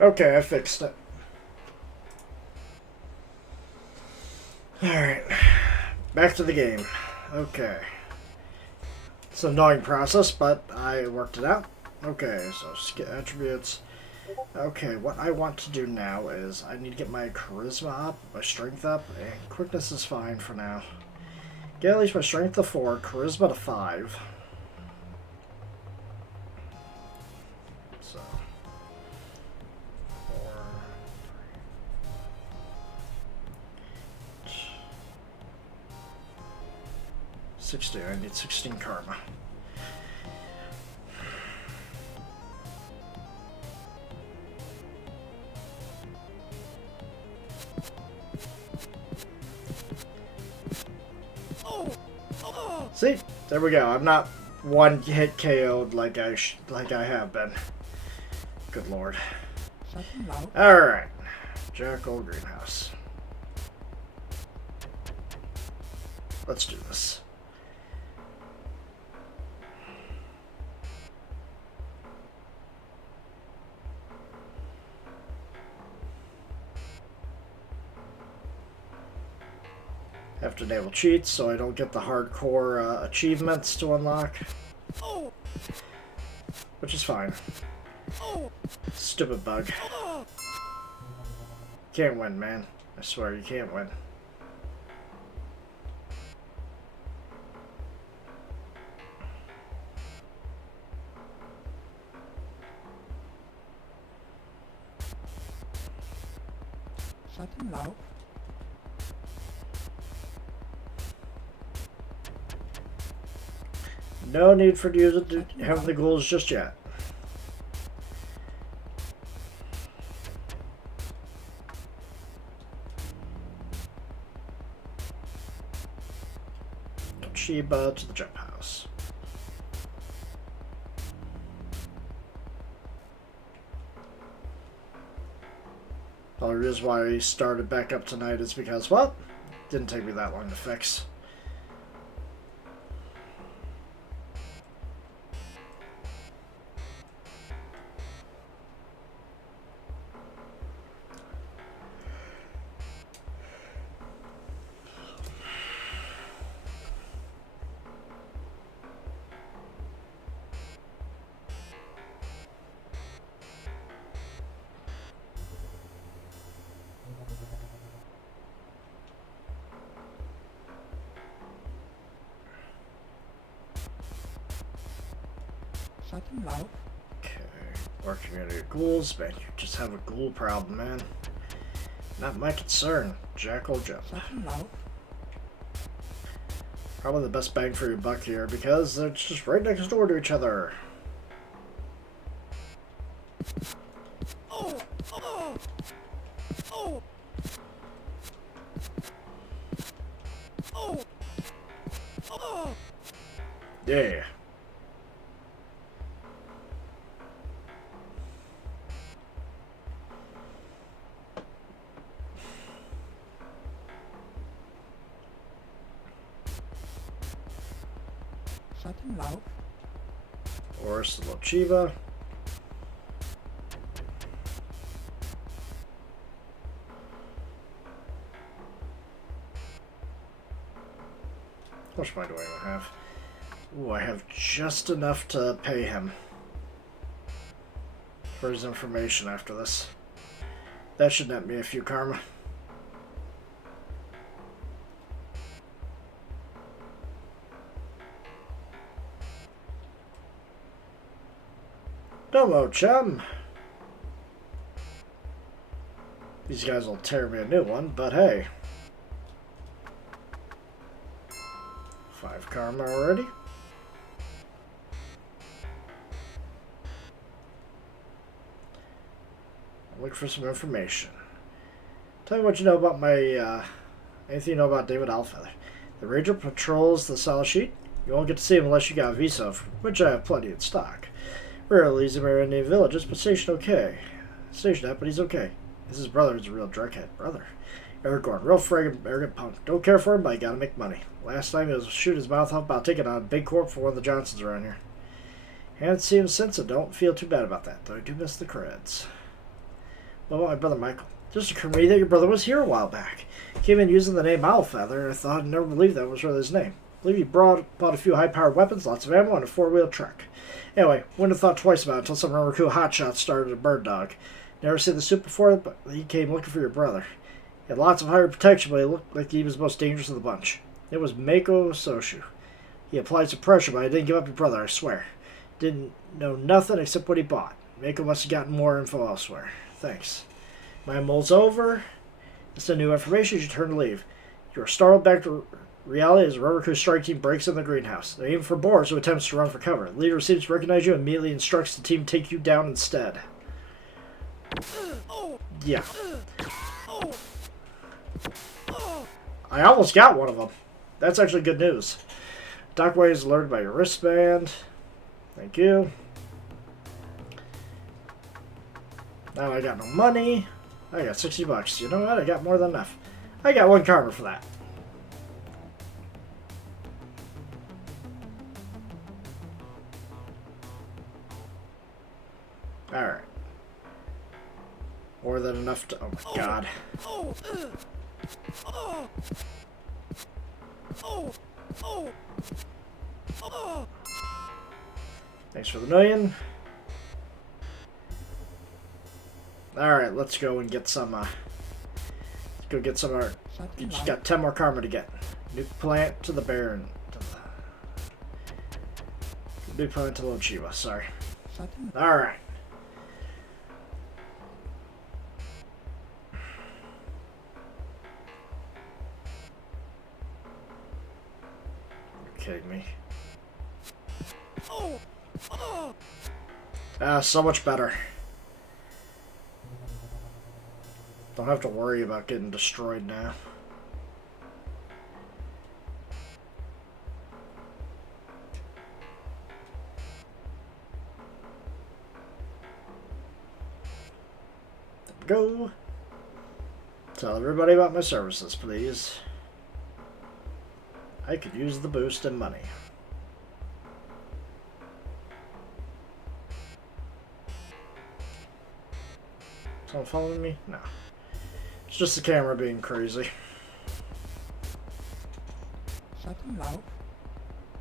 Okay, I fixed it. Alright. Back to the game. Okay. It's an annoying process, but I worked it out. Okay, so skip attributes. Okay, what I want to do now is I need to get my charisma up, my strength up, and quickness is fine for now. Get at least my strength to 4, charisma to 5. So, 4, 16. I need 16 karma. See, there we go. I'm not one hit KO'd like I have been. Good lord. All right, Jackal Greenhouse. Let's do this. Have to enable cheats so I don't get the hardcore achievements to unlock. Which is fine. Stupid bug. Can't win, man. I swear you can't win. No need for you to have the ghouls just yet. Sheba to the jump house. The only reason why I started back up tonight is because, well, it didn't take me that long to fix. Okay, working on your ghouls, man. You just have a ghoul problem, man. Not my concern. Jackal jump. Probably the best bang for your buck here because they're just right next door to each other. Yeah. Or Slochiva. How much money do I even have? Ooh, I have just enough to pay him for his information after this. That should net me a few karma. Domo, chum. These guys will tear me a new one, but hey. 5 karma already. Look for some information. Tell me what you know about my, anything you know about David Alpha. The Ranger patrols the cell sheet. You won't get to see him unless you got a visa, which I have plenty in stock. Rarely leaves him in any villages, but stationed okay. Stationed at, but he's okay. His brother is a real drunkhead. Brother. Aragorn, real friggin' arrogant punk. Don't care for him, but I gotta make money. Last time he was shooting his mouth off about taking on a big corp for one of the Johnsons around here. Haven't seen him since, and don't feel too bad about that, though I do miss the creds. What about my brother Michael? Just occurred to me that your brother was here a while back. Came in using the name Owlfeather, and I thought I'd never believed that was really his name. I believe he bought a few high-powered weapons, lots of ammo, and a four-wheel truck. Anyway, wouldn't have thought twice about it until some Ramaku hotshots started a bird dog. Never seen the suit before, but he came looking for your brother. He had lots of higher protection, but he looked like he was the most dangerous of the bunch. It was Mako Soshu. He applied some pressure, but I didn't give up your brother, I swear. Didn't know nothing except what he bought. Mako must have gotten more info elsewhere. Thanks. My mole's over. It's the new information. You turn to leave. You are startled back to reality as the Rubber Crew strike team breaks in the greenhouse. They aim for Boris, who attempts to run for cover. The leader seems to recognize you and immediately instructs the team to take you down instead. Yeah. I almost got one of them. That's actually good news. Dockway is alerted by your wristband. Thank you. Now I got no money. I got 60 bucks. You know what? I got more than enough. I got one karma for that. Alright. More than enough to... Oh my god. Thanks for the million. Alright, let's go and get some, let's go get some art. You just got 10 more karma to get. New plant to the Baron. New plant to Little Chiba, sorry. Alright. You're kidding me. So much better. Don't have to worry about getting destroyed now. There we go. Tell everybody about my services, please. I could use the boost in money. Someone following me? No. It's just the camera being crazy.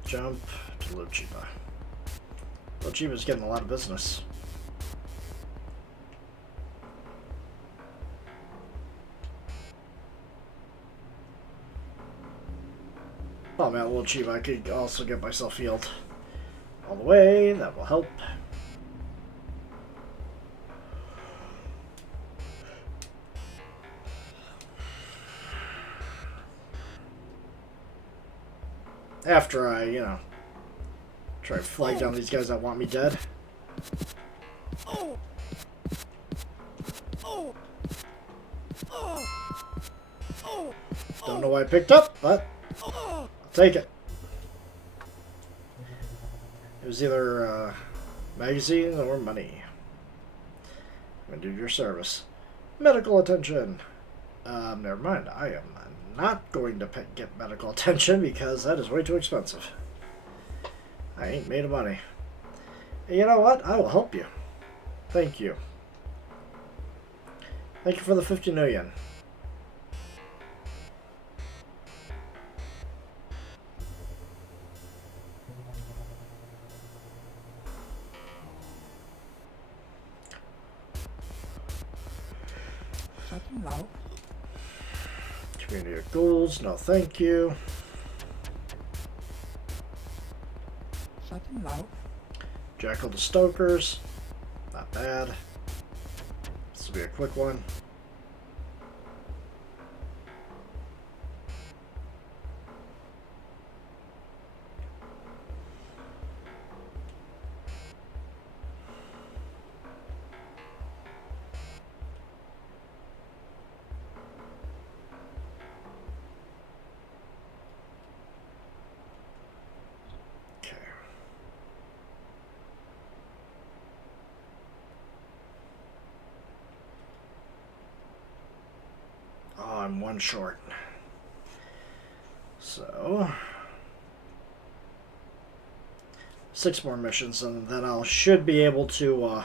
Jump to Luchiba. Luchiba's getting a lot of business. Oh man, Luchiba, I could also get myself healed. All the way, that will help. After I, you know, try to flag down these guys that want me dead. Don't know why I picked up, but I'll take it. It was either magazine or money. I'm gonna do your service. Medical attention. Never mind. I am not going to get medical attention because that is way too expensive. I ain't made of money. And you know what? I will help you. Thank you. Thank you for the 50 million. Community goals, no thank you. Jackal to Stokers, not bad. This will be a quick one. I'm one short. So 6 more missions, and then I should be able to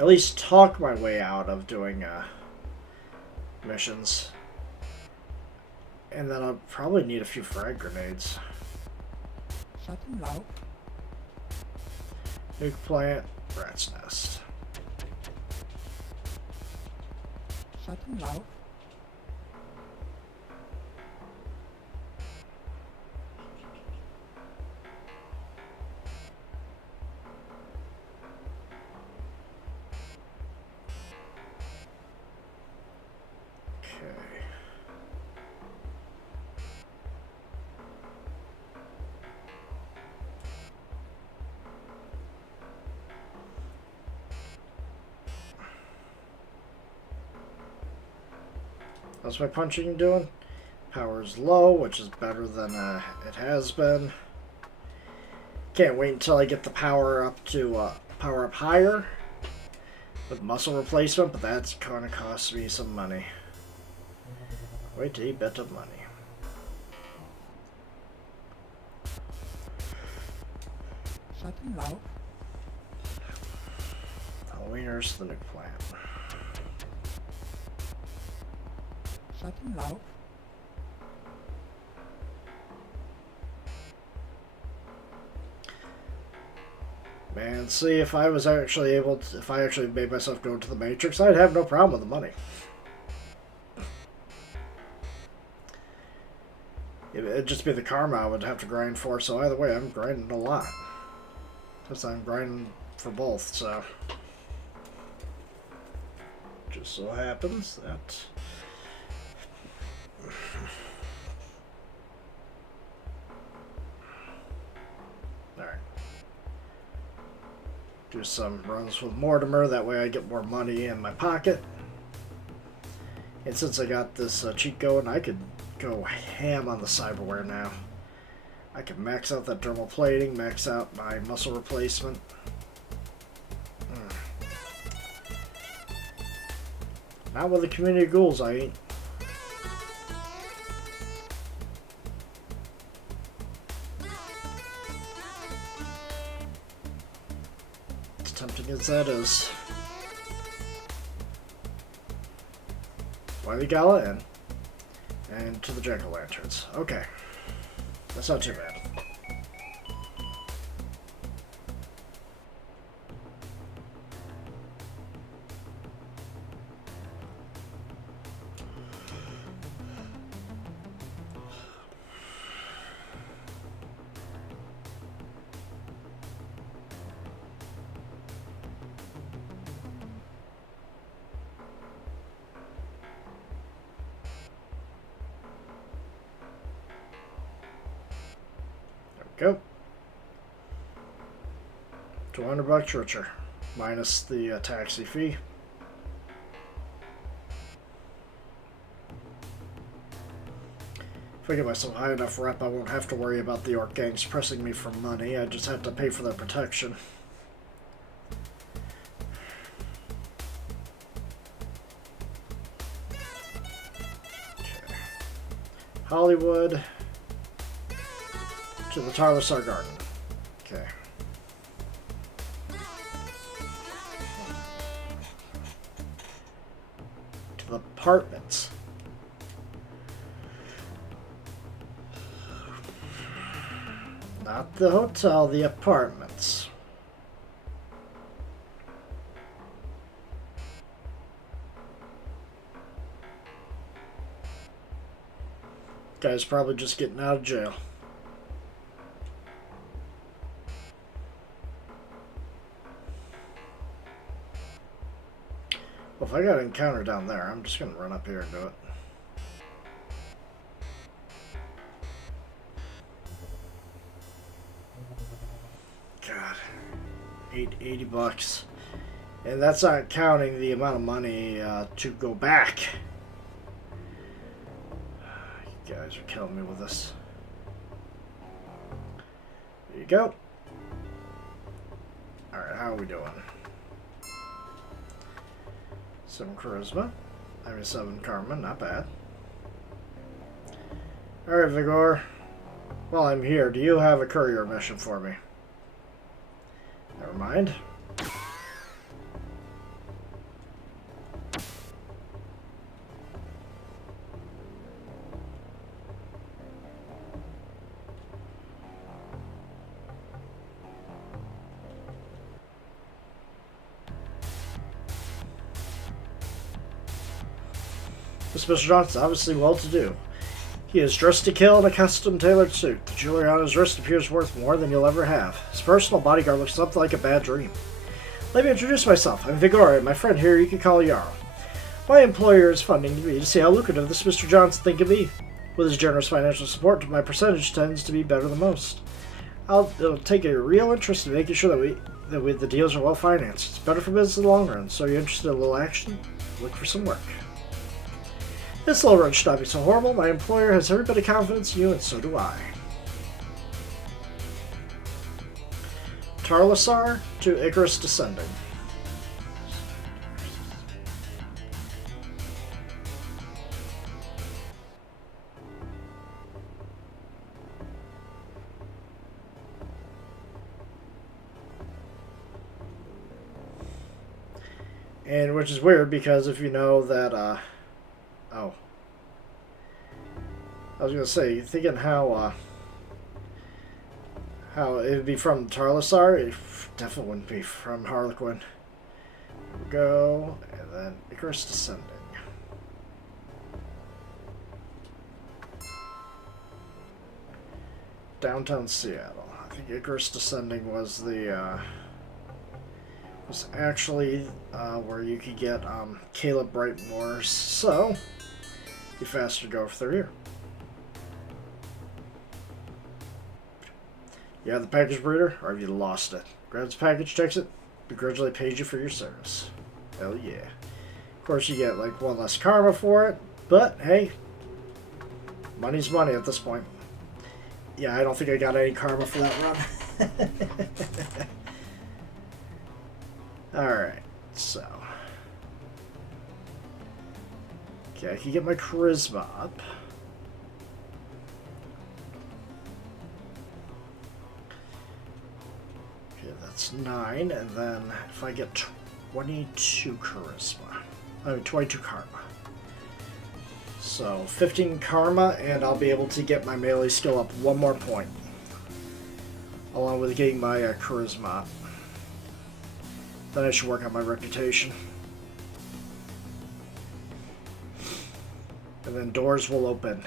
at least talk my way out of doing missions. And then I'll probably need a few frag grenades. Nuke plant, rat's nest. How's my punching doing? Power's low, which is better than it has been. Can't wait until I get the power up to power up higher with muscle replacement, but that's gonna cost me some money. Wait a bit of money. Halloweeners, the nuke plant. Man, see, if I was actually able to, if I actually made myself go into the Matrix, I'd have no problem with the money. It'd just be the karma I would have to grind for, so either way, I'm grinding a lot. Because I'm grinding for both, so. Just so happens that. Alright. Do some runs with Mortimer, that way I get more money in my pocket. And since I got this cheat going, I could go ham on the cyberware now. I can max out that dermal plating, max out my muscle replacement. Not with the community ghouls, I ain't. As tempting as that is. Wily Gala in. And to the jack-o'-lanterns. Okay. That's not too bad. Go. $200 richer, minus the taxi fee. If I get myself high enough rep, I won't have to worry about the orc gangs pressing me for money. I just have to pay for their protection. Okay. Hollywood. To the Tarlasar Garden. Okay. To the apartments. Not the hotel, the apartments. Guy's probably just getting out of jail. Well, if I got an encounter down there, I'm just going to run up here and do it. God. $80. And that's not counting the amount of money to go back. You guys are killing me with this. There you go. Alright, how are we doing? 7 charisma. I mean 7 karma, not bad. Alright, Vigor. While I'm here, do you have a courier mission for me? Never mind. This Mr. Johnson's obviously well-to-do. He is dressed to kill in a custom-tailored suit. The jewelry on his wrist appears worth more than you'll ever have. His personal bodyguard looks something like a bad dream. Let me introduce myself. I'm Vigora, my friend here you can call Jarl. My employer is funding me to see how lucrative this Mr. Johnson thing can be. With his generous financial support, my percentage tends to be better than most. It'll take a real interest in making sure that the deals are well financed. It's better for business in the long run, so you're interested in a little action? Look for some work. This little run should not be so horrible. My employer has every bit of confidence in you, and so do I. Tarlasar to Icarus Descending. And which is weird because if you know that, oh. I was going to say, thinking how it would be from Tarlasar, it definitely wouldn't be from Harlequin. Here we go, and then Icarus Descending. Downtown Seattle. I think Icarus Descending was the, was actually where you could get Caleb Brightmore's, so be faster to go through here. You have the package breeder, or have you lost it? Grabs the package, checks it, begrudgingly pays you for your service. Hell yeah. Of course you get like one less karma for it, but hey, money's money at this point. Yeah, I don't think I got any karma for that run. Alright, so. Okay, I can get my charisma up. Okay, that's 9, and then if I get 22 charisma, I mean 22 karma. So 15 karma, and I'll be able to get my melee skill up 1 more point, along with getting my charisma up. Then I should work on my reputation. And then doors will open.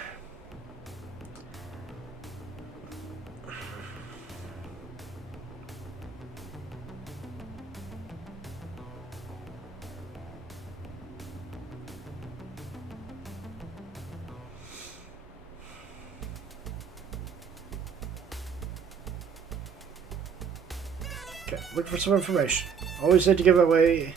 Okay, look for some information. Always need to give away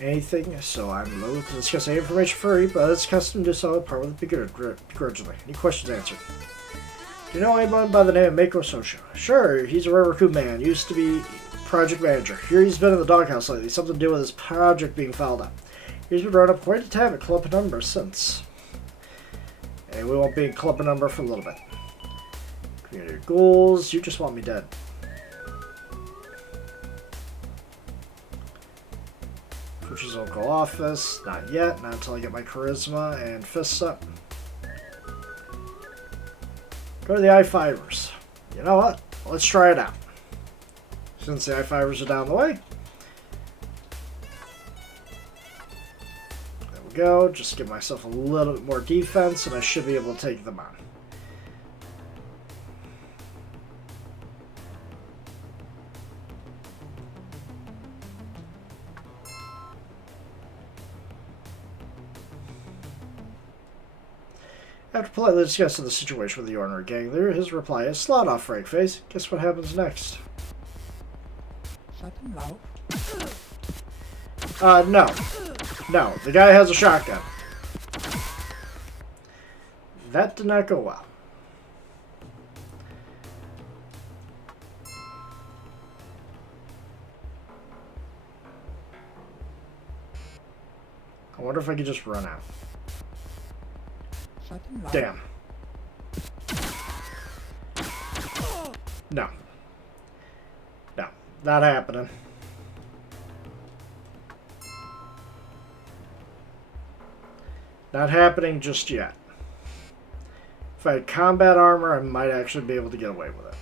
anything, so I'm loath to discuss any information free, but it's custom to solve part with begrudgingly. Any questions answered? Do you know anyone by the name of Mako Sosha? Sure, he's a rare recruit man, used to be project manager. Here he's been in the doghouse lately, something to do with his project being fouled up. He's been running up quite a tab at club number since. And we won't be in club number for a little bit. Community goals, you just want me dead. Which is local office. Not yet. Not until I get my charisma and fists up. Go to the I-Fivers. You know what? Let's try it out. Since the I-Fivers are down the way. There we go. Just give myself a little bit more defense and I should be able to take them on. After politely discussing the situation with the ornery gang leader, his reply is, "Slot off, Frank Face. Guess what happens next?" No. No, the guy has a shotgun. That did not go well. I wonder if I could just run out. Damn. No. No. Not happening. Not happening just yet. If I had combat armor, I might actually be able to get away with it.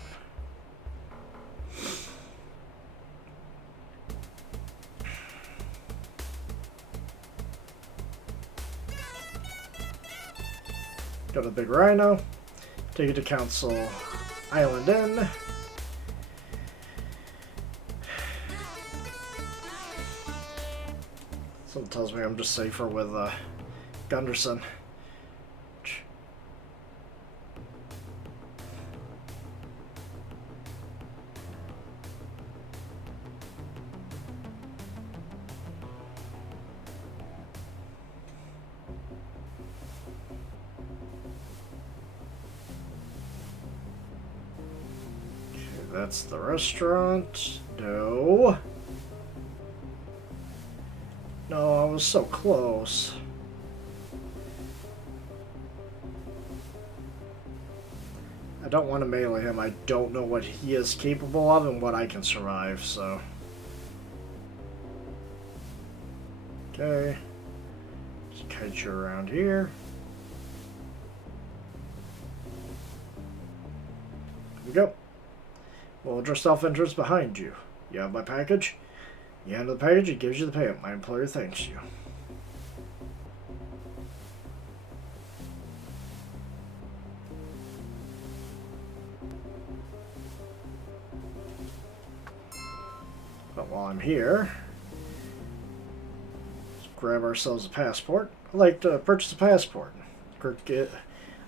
Go to the Big Rhino. Take it to Council Island Inn. Something tells me I'm just safer with Gunderson. That's the restaurant. No. No, I was so close. I don't want to melee him. I don't know what he is capable of and what I can survive, so. Okay. Just kite you around here. Here we go. We'll address self-entrance behind you. You have my package? You handle the package, it gives you the payment. My employer thanks you. But while I'm here, let's grab ourselves a passport. I'd like to purchase a passport.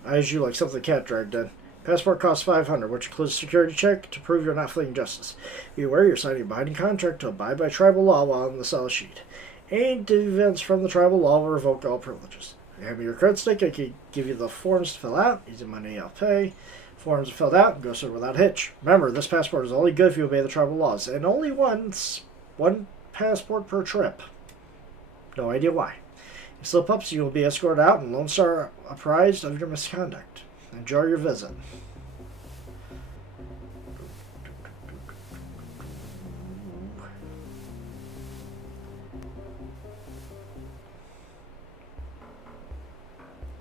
Eyes you like something the cat dragged in. Passport costs $500, which includes a security check to prove you're not fleeing justice. Be aware you're signing a binding contract to abide by tribal law while on the sell sheet. Any events from the tribal law will revoke all privileges. Hand me your credit stick, I can give you the forms to fill out. Easy money, I'll pay. Forms are filled out and go through without a hitch. Remember, this passport is only good if you obey the tribal laws, and only once. One passport per trip. No idea why. You slip up, so you will be escorted out and Lone Star apprised of your misconduct. Enjoy your visit.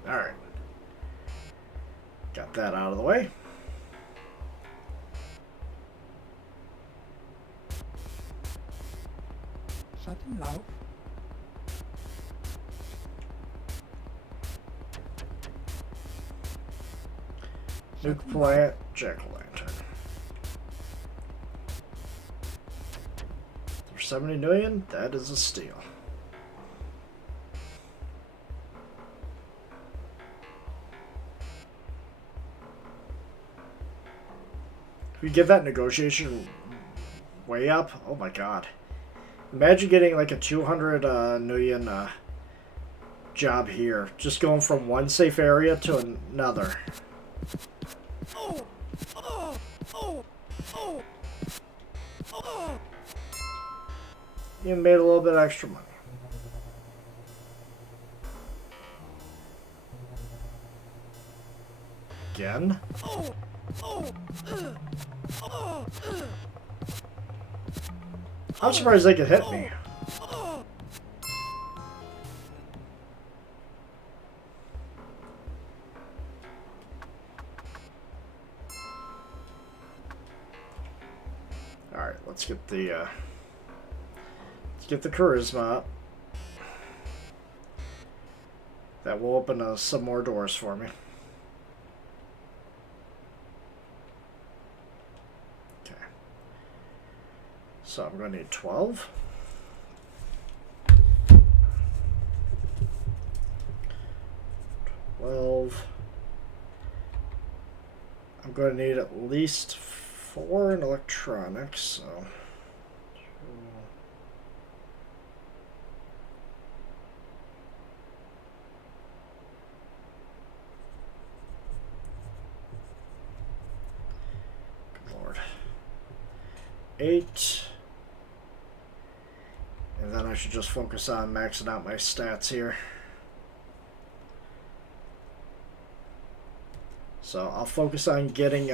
Alright. Got that out of the way. Shadowrun. Nuke plant, jack-o'-lantern. For 70 million, that is a steal. If we get that negotiation way up, oh my god. Imagine getting like a 200 million job here. Just going from one safe area to another. You made a little bit extra money. Again? I'm surprised they could hit me. Alright, let's get the charisma up. That will open some more doors for me. Okay. So I'm going to need 12. I'm going to need at least 4 in electronics, so... Good lord. 8. And then I should just focus on maxing out my stats here. So I'll focus on getting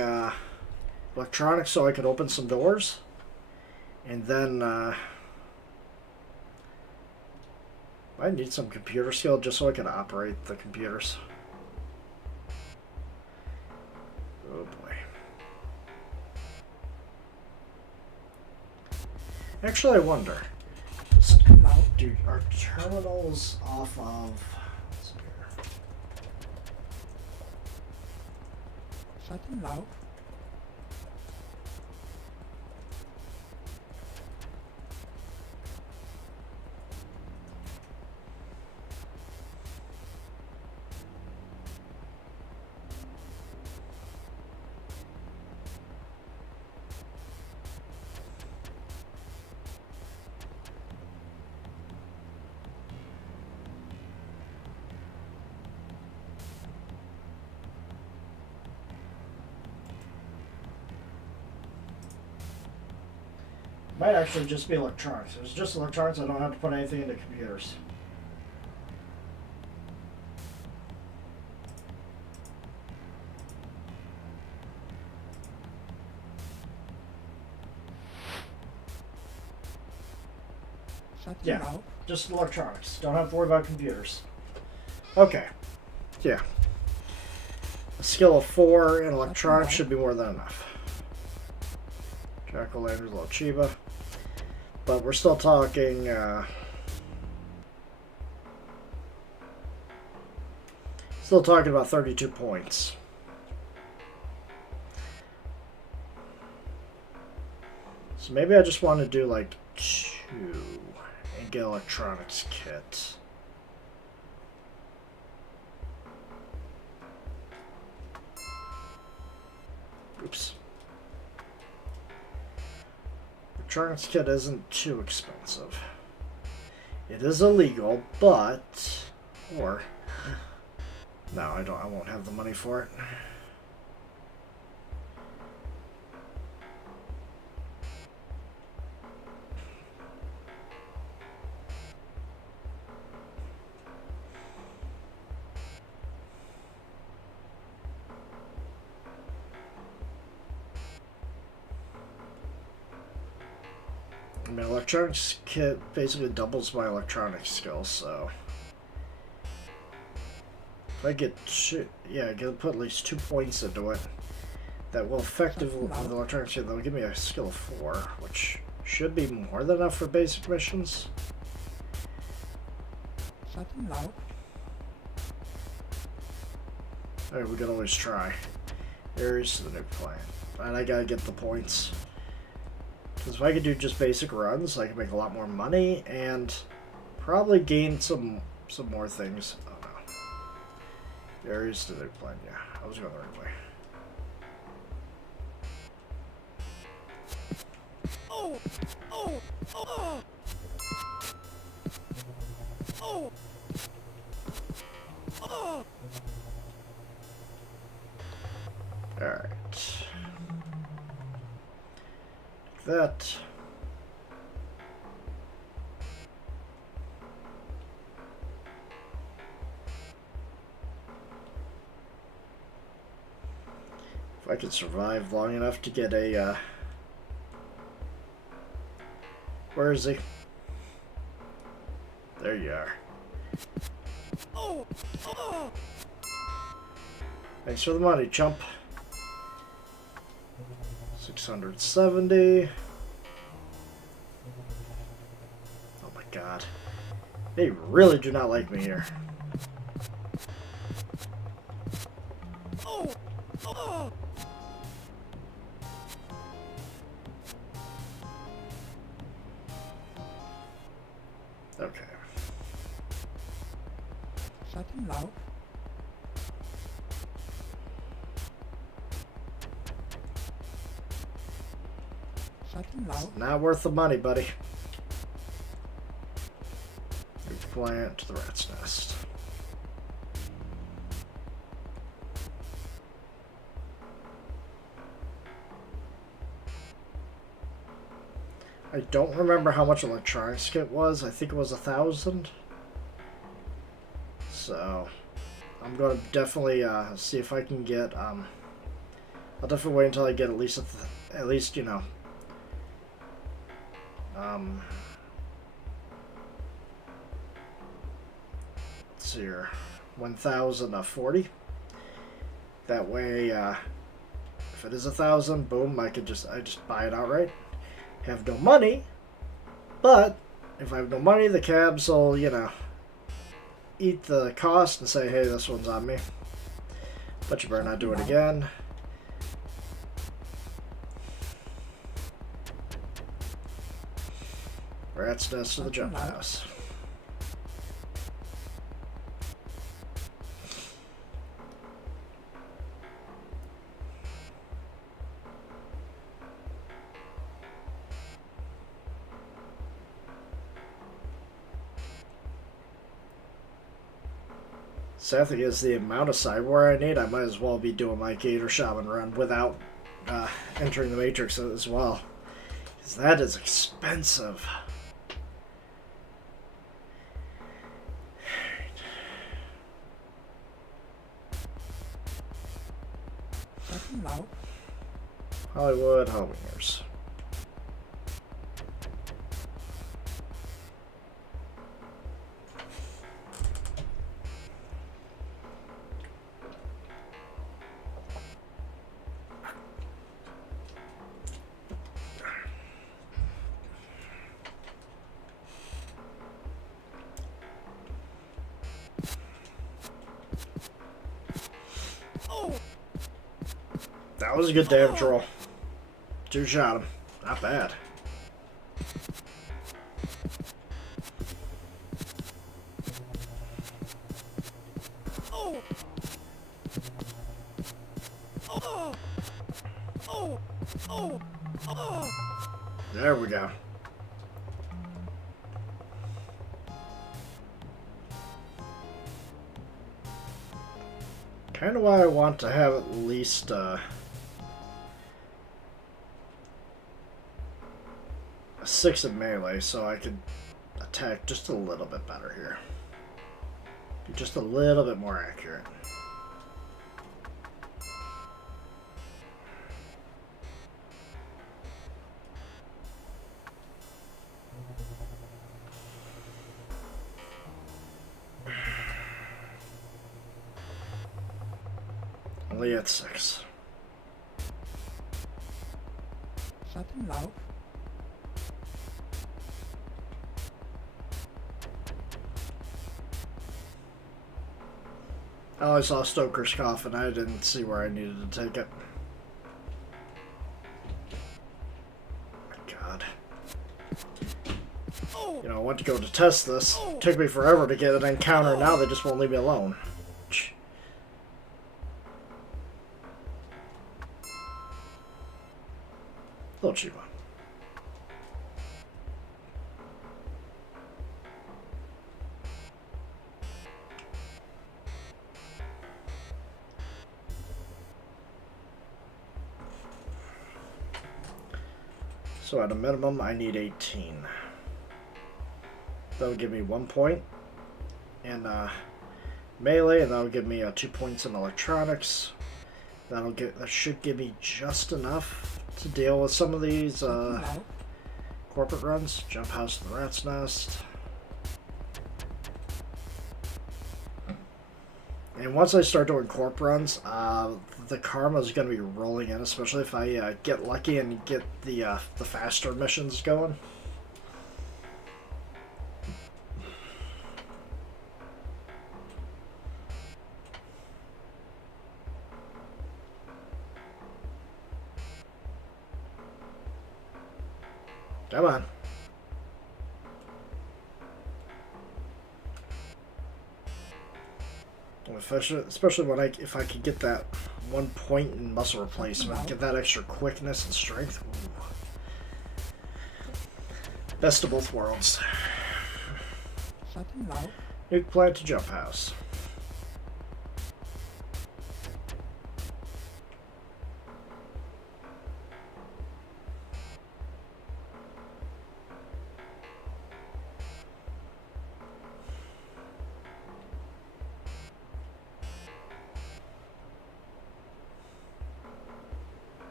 electronics so I could open some doors. And then I need some computer skill just so I can operate the computers. Oh boy. Actually, I wonder. Dude, are terminals off of... Let's see here. Schattenlauf. Might actually just be electronics. If it's just electronics, I don't have to put anything into computers. Yeah, just electronics. Don't have to worry about computers. Okay. Yeah. A skill of 4 in electronics should be more than enough. Jack-o'-lantern's a little Chiba. But we're still talking, still talking about 32 points. So maybe I just want to do like 2 and get electronics kit. Oops. Electronics kit isn't too expensive. It is illegal, but no, I won't have the money for it. I mean, electronics kit basically doubles my electronics skills, so if I get I gotta put at least 2 points into it. That will effectively, with electronics kit, that'll give me a skill of 4, which should be more than enough for basic missions. Alright, we can always try. Here's the new plan. And I gotta get the points. Because if I could do just basic runs, I could make a lot more money and probably gain some more things. Oh no. There's the new plan, yeah. I was going the right way. Oh! Oh! Oh! Oh! Oh! Alright. That. If I could survive long enough to get a, where is he? There you are. Oh! Oh! Thanks for the money, chump. 670. Oh my god. They really do not like me here. Oh! Oh! Okay. Schattenlauf. It's not worth the money, buddy. Plant to the rat's nest. I don't remember how much electronics kit was. I think it was 1,000. So I'm gonna definitely see if I can get. I'll definitely wait until I get at least you know. Let's see here, 1,040. That way, if it is 1,000, boom, I just buy it outright. Have no money, but if I have no money, the cabs will, you know, eat the cost and say, hey, this one's on me. But you better not do it again. Rat's nest to the jump house. Sad thing is, the amount of cyber I need, I might as well be doing my Gator Shaman run without entering the Matrix as well. Because that is expensive. Hollywood homingers. That was a good damage roll. 2 shot him. Not bad. There we go. Kind of why I want to have at least a 6 in melee, so I could attack just a little bit better here. Be just a little bit more accurate. Only at 6. Shutting loud. I only saw Stoker's coffin. I didn't see where I needed to take it. My God. You know, I went to go to test this. It took me forever to get an encounter. Now they just won't leave me alone. Little Chiba. So at a minimum, I need 18. That'll give me 1 point in melee, and that'll give me 2 points in electronics. That should give me just enough to deal with some of these corporate runs. Jump house to the rat's nest. And once I start doing corp runs, the karma is going to be rolling in, especially if I get lucky and get the faster missions going. Come on. Especially when if I could get that 1 point in muscle replacement, get that extra quickness and strength. Ooh. Best of both worlds. Nuke plant to jump house.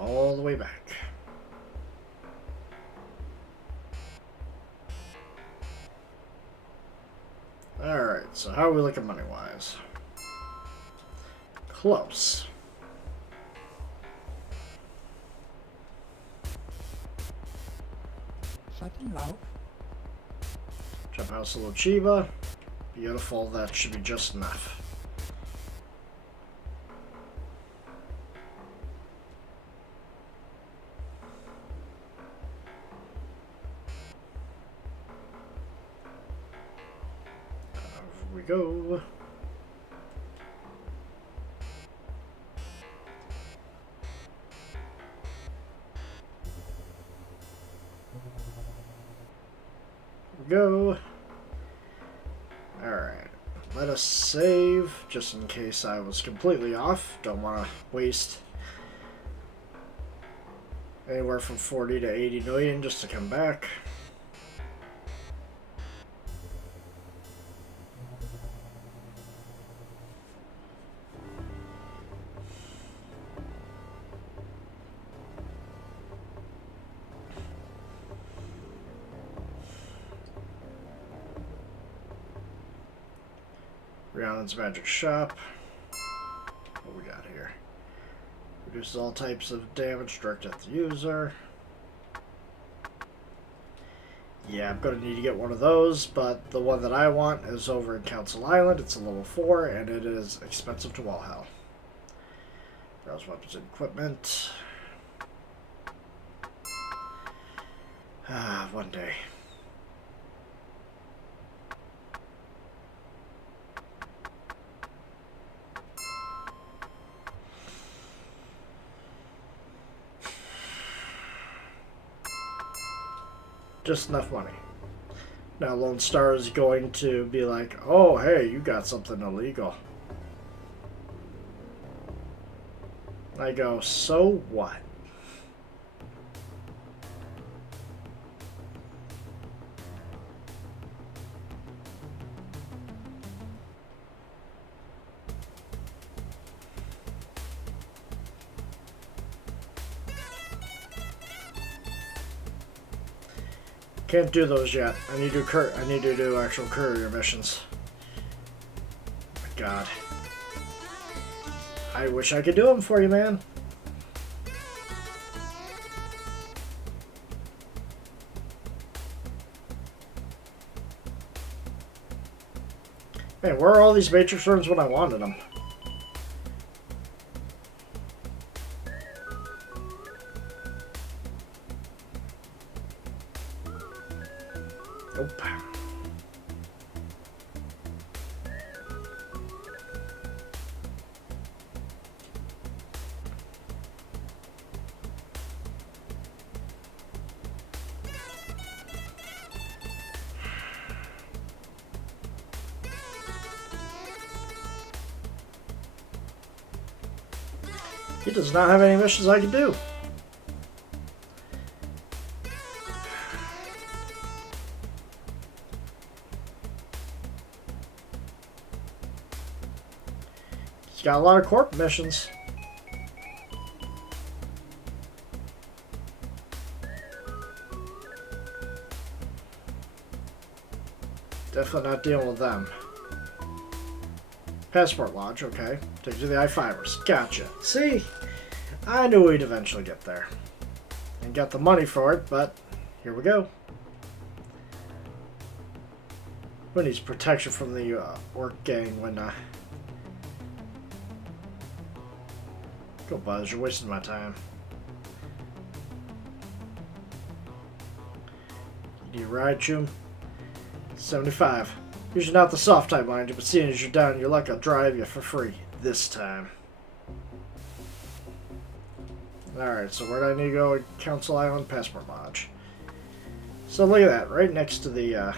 All the way back. Alright, so how are we looking money-wise? Close. Jump house a little Chiba. Beautiful, that should be just enough. we go. Go. Alright. Let us save, just in case I was completely off. Don't want to waste anywhere from 40 to 80 million just to come back. Rhiannon's Magic Shop. What we got here? Reduces all types of damage directed at the user. Yeah, I'm going to need to get one of those, but the one that I want is over in Council Island. It's a level 4, and it is expensive to all hell. Browse weapons and equipment. One day. Just enough money. Now Lone Star is going to be like, oh, hey, you got something illegal. I go, so what? Can't do those yet. I need to do actual courier missions. Oh my God. I wish I could do them for you, man. Man, where are all these Matrix runs when I wanted them? Nope. He does not have any missions I can do. He's got a lot of corp missions. Definitely not dealing with them. Passport Lodge, okay. Take you to the I-Fibers. Gotcha. See? I knew we'd eventually get there. And got the money for it, but here we go. Who needs protection from the orc gang when... Go, Buzz. You're wasting my time. You need a ride, Chum? 75. Usually not the soft type, mind you, but seeing as you're down your luck, I'll drive you for free. This time. Alright, so where do I need to go? Council Island, Passport Lodge. So look at that, right next to the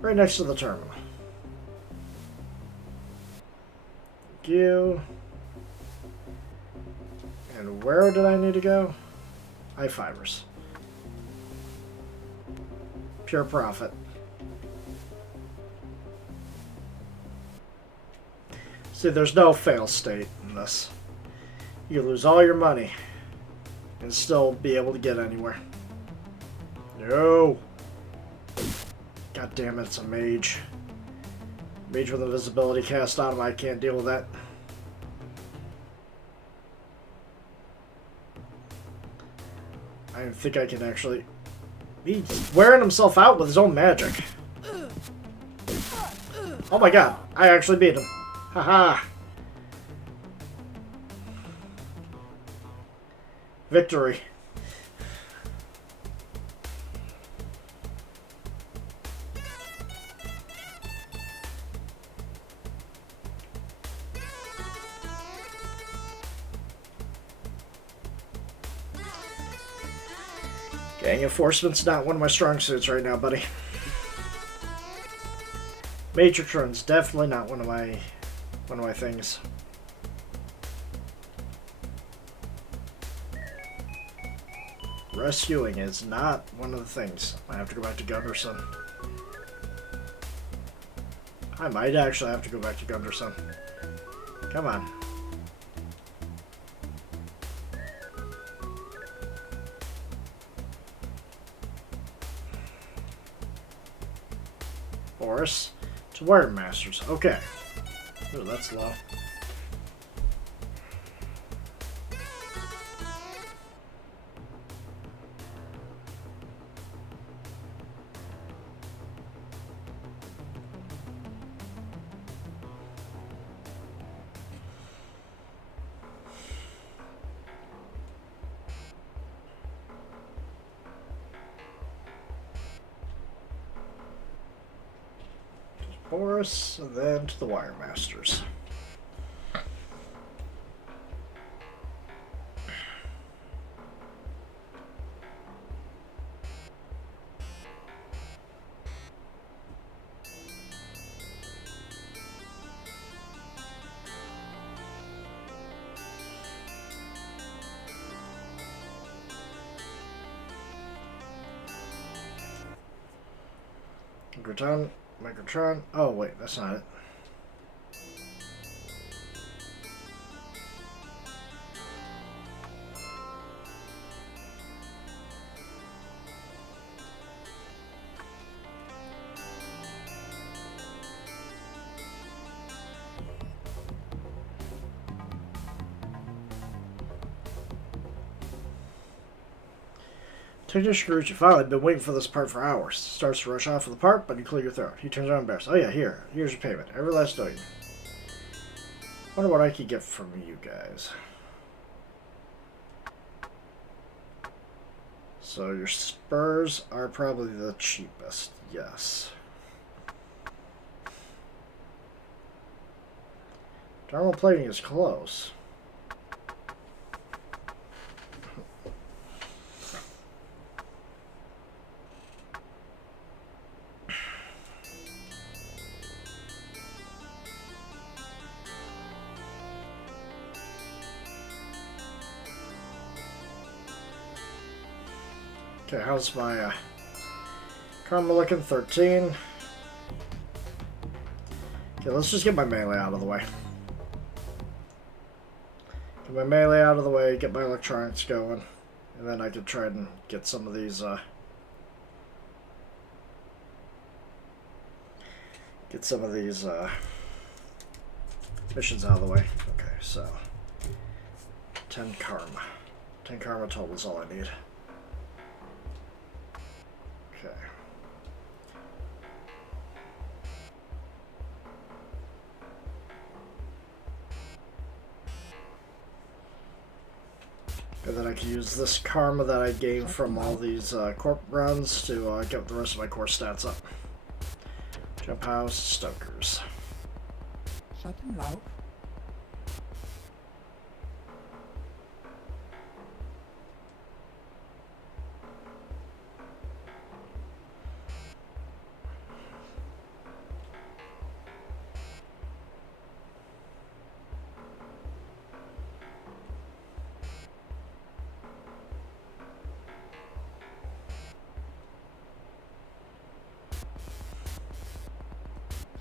terminal. Thank you. And where did I need to go? I-Fibers. Pure profit. See, there's no fail state in this. You lose all your money and still be able to get anywhere. No. God damn it, it's a mage. Mage with invisibility cast on him, I can't deal with that. I don't think I can actually... He's wearing himself out with his own magic. Oh my god, I actually beat him. Haha. Victory. Gang enforcement's not one of my strong suits right now, buddy. Matrix run's definitely not one of my things. Rescuing is not one of the things. I have to go back to Gunderson. I might actually have to go back to Gunderson. Come on. Boris to Wire Masters. Okay. Ooh, that's low. Boris, and then to the Wire Masters. Microtron. Oh, wait, that's not it. Technician Guruji, finally, been waiting for this part for hours. Starts to rush off for the part, but you clear your throat. He turns around embarrassed. Oh yeah, here's your payment. Every last doing. Wonder what I could get from you guys. So your spurs are probably the cheapest, yes. Thermal plating is close. Okay, how's my karma looking? 13. Okay, let's just get my melee out of the way. Get my melee out of the way, get my electronics going, and then I could try and get some of these, missions out of the way. Okay, so 10 karma. 10 karma total is all I need. Okay. And then I can use this karma that I gained from all these corp runs to get the rest of my core stats up. Jump House, Stokers. Shadowrun.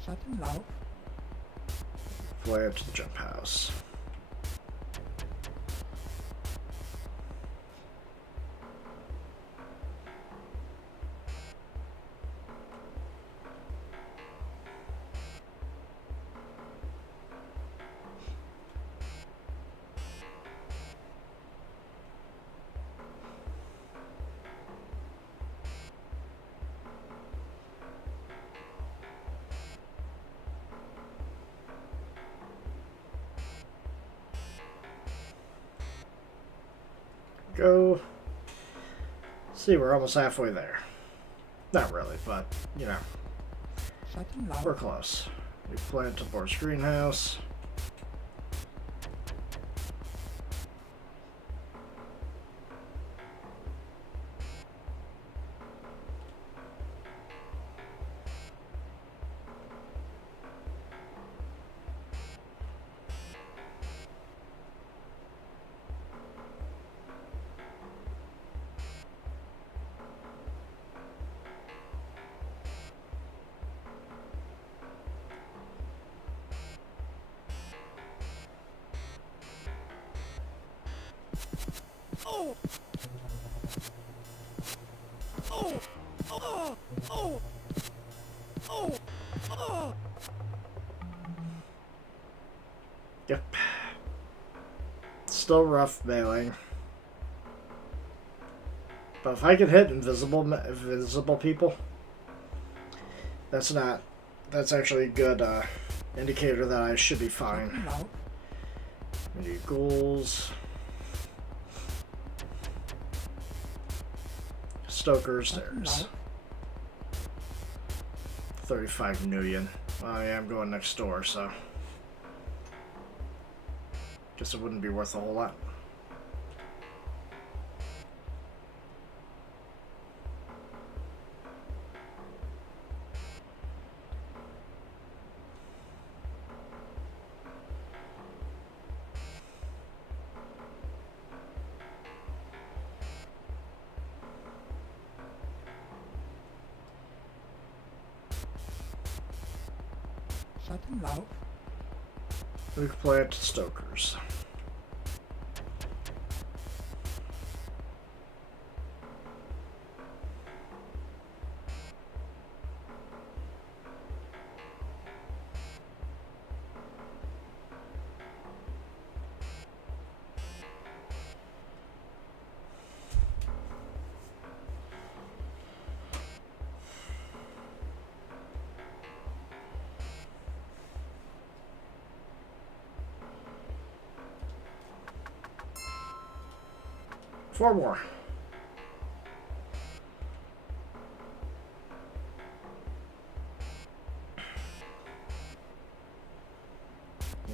Shadowrun. Fly up to the Jump House. Go. See, we're almost halfway there. Not really, but, you know, we're close. We plant to Boris greenhouse. Yep. Still rough mailing. But if I can hit invisible people, that's actually a good indicator that I should be fine. We need ghouls. Stokers, there's 35 million. Well, yeah, I'm going next door, so guess it wouldn't be worth a whole lot. Shadowrun. Nuke plant Stokers. Four more.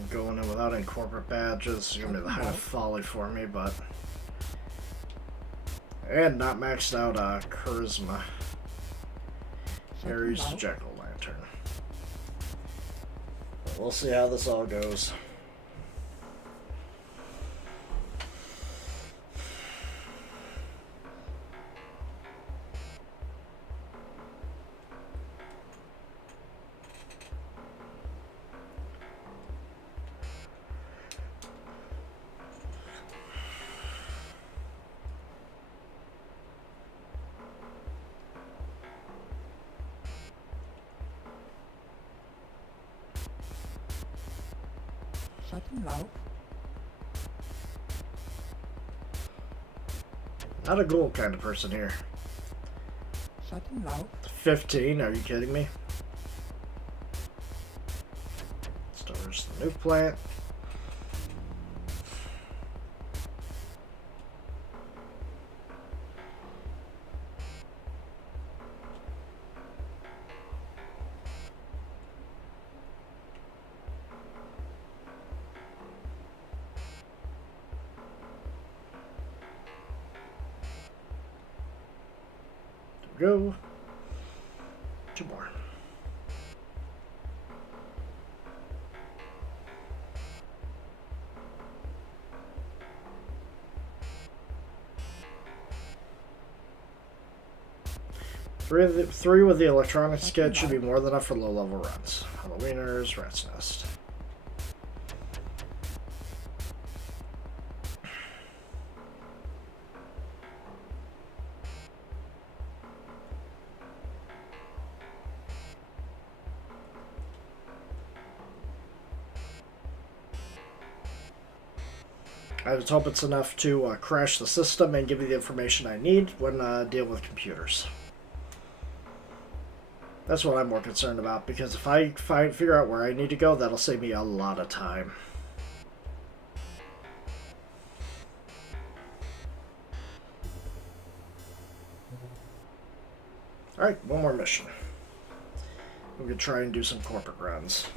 Going in without any corporate badges is gonna be the height of folly for me, but and not maxed out charisma. Aries to Jack-o'-lantern. We'll see how this all goes. Shadowrun. Not a ghoul kind of person here. Shadowrun. 15, are you kidding me? Stores the nuke plant. Go. Two more. Three with the electronic sketch should be more than enough for low-level runs. Halloweeners, Rat's Nest. I just hope it's enough to crash the system and give me the information I need when dealing with computers. That's what I'm more concerned about, because if I figure out where I need to go, that'll save me a lot of time. Alright, one more mission. We could try and do some corporate runs.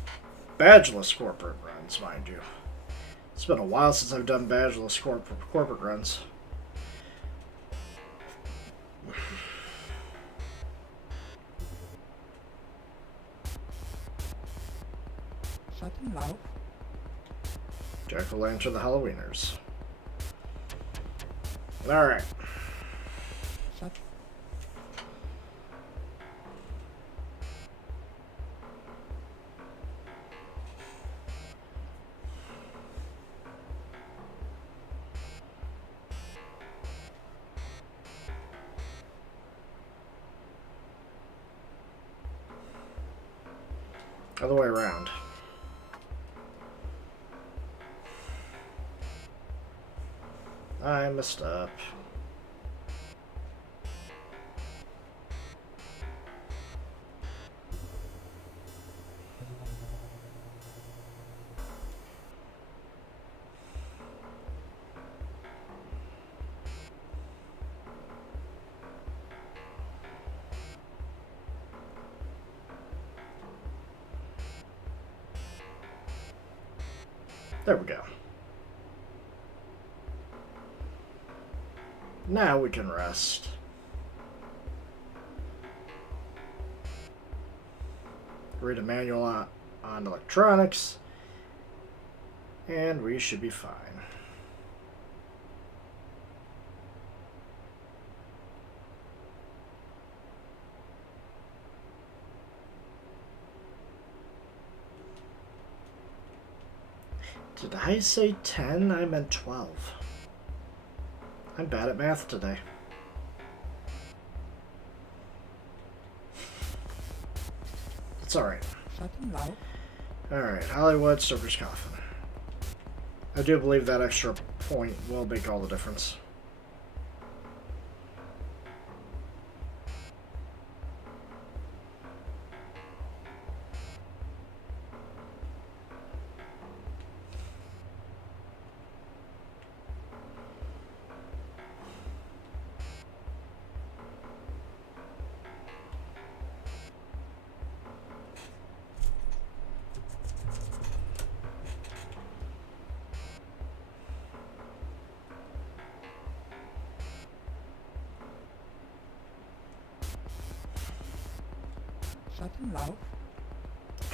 Badgeless corporate runs, mind you. It's been a while since I've done badgeless corporate runs. Shadowrun. Jack-o'-lantern the Halloweeners. Alright. Other way around. I messed up. There we go. Now we can rest. Read a manual on electronics, and we should be fine. Did I say 10? I meant 12. I'm bad at math today. It's alright. Alright, Hollywood, Stoker's Coffin. I do believe that extra point will make all the difference.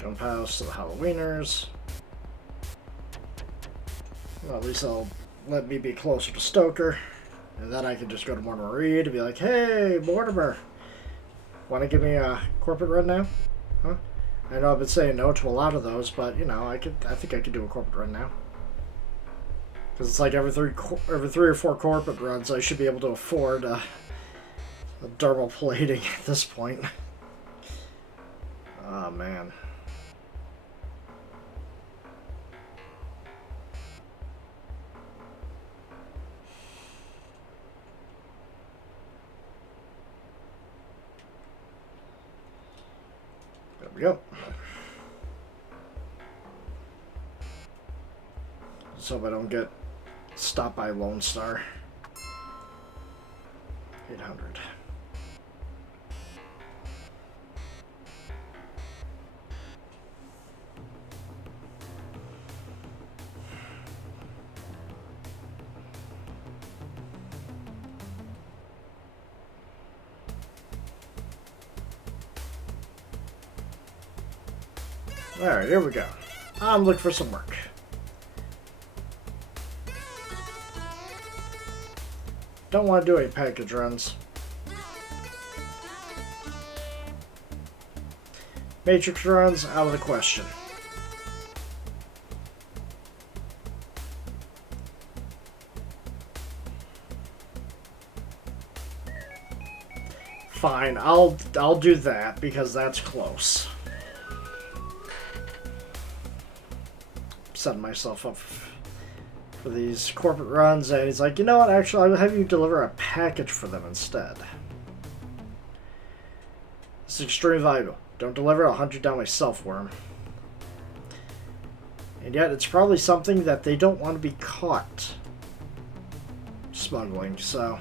Jump house to the Halloweeners. Well, at least they'll let me be closer to Stoker. And then I can just go to Mortimer Reed and be like, hey, Mortimer, want to give me a corporate run now? Huh? I know I've been saying no to a lot of those, but, you know, I think I could do a corporate run now. Because it's like every three or four corporate runs, I should be able to afford a dermal plating at this point. Oh, man. There we go. Let's hope I don't get stopped by Lone Star. 800. Alright, here we go. I'm looking for some work. Don't want to do any package runs. Matrix runs, out of the question. Fine, I'll do that because that's close. Setting myself up for these corporate runs, and he's like, you know what, actually, I'll have you deliver a package for them instead. This is extremely valuable. Don't deliver it, I'll hunt you down myself, worm. And yet, it's probably something that they don't want to be caught smuggling, so...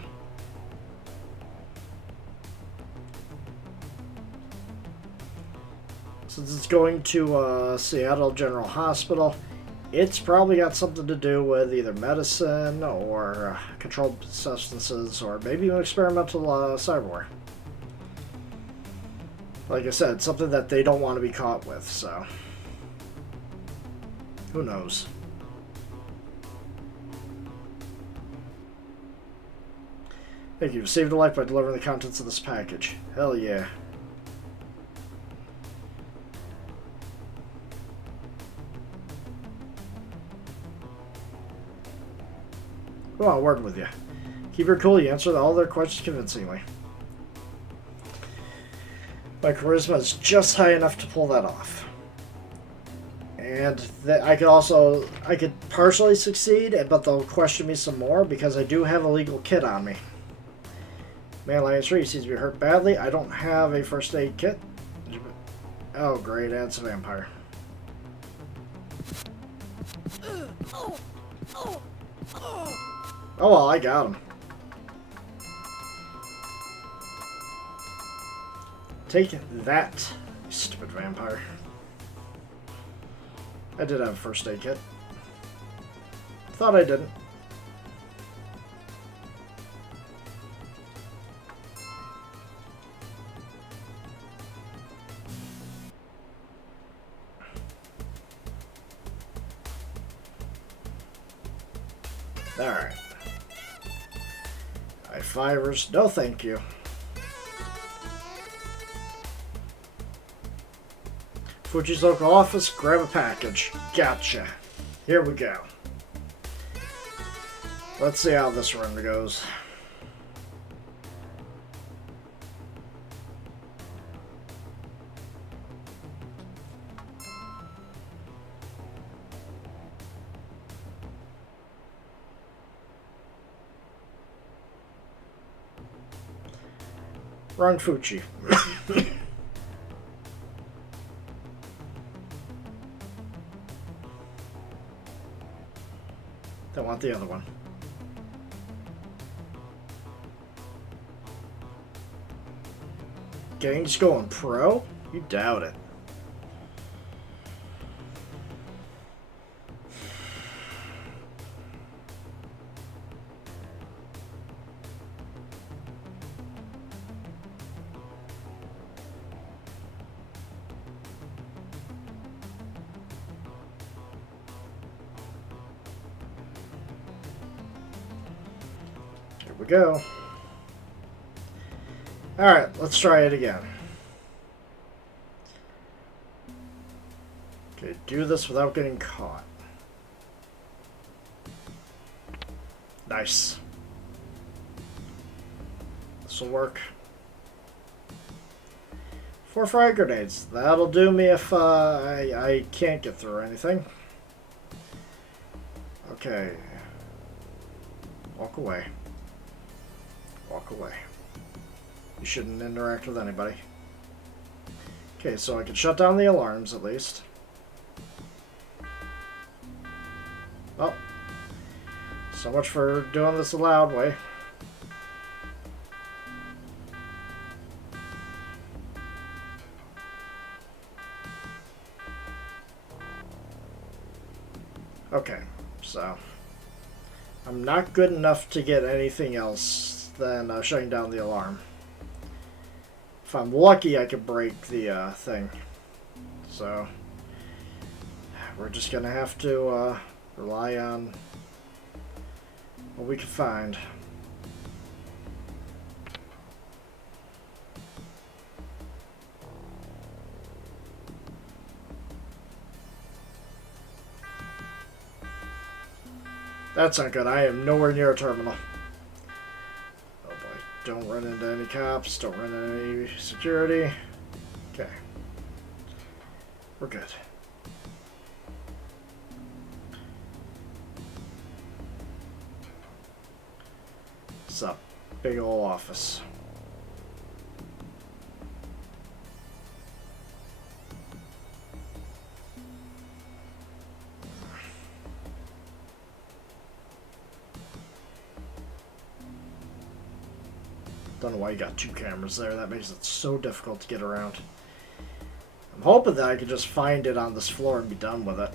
Since it's going to Seattle General Hospital, it's probably got something to do with either medicine or controlled substances or maybe even experimental cyberware. Like I said, something that they don't want to be caught with, so... Who knows? Thank you. Saved a life by delivering the contents of this package. Hell yeah. Go on, word with you. Keep her cool, you answered all their questions convincingly. My charisma is just high enough to pull that off. And I could partially succeed, but they'll question me some more because I do have a legal kit on me. Man, Lion 3 seems to be hurt badly. I don't have a first aid kit. Oh, great, and it's a vampire. Oh well, I got him. Take that, you stupid vampire. I did have a first aid kit. Thought I didn't. Alright. High fivers. No thank you. Fuji's local office, grab a package. Gotcha. Here we go. Let's see how this run goes. Wrong Fuji. Don't want the other one. Gang's going pro? You doubt it. Here we go. Alright, let's try it again. Okay, do this without getting caught. Nice. This will work. 4 frag grenades. That'll do me if I can't get through anything. Okay. Walk away. Walk away. You shouldn't interact with anybody. Okay, so I can shut down the alarms at least. Oh. So much for doing this the loud way. Okay, so I'm not good enough to get anything else than shutting down the alarm. If I'm lucky, I could break the thing. So we're just gonna have to rely on what we can find. That's not good. I am nowhere near a terminal. Oh boy. Don't run into any cops. Don't run into any security. Okay. We're good. What's up? Big ol' office. Don't know why you got 2 cameras there. That makes it so difficult to get around. I'm hoping that I could just find it on this floor and be done with it.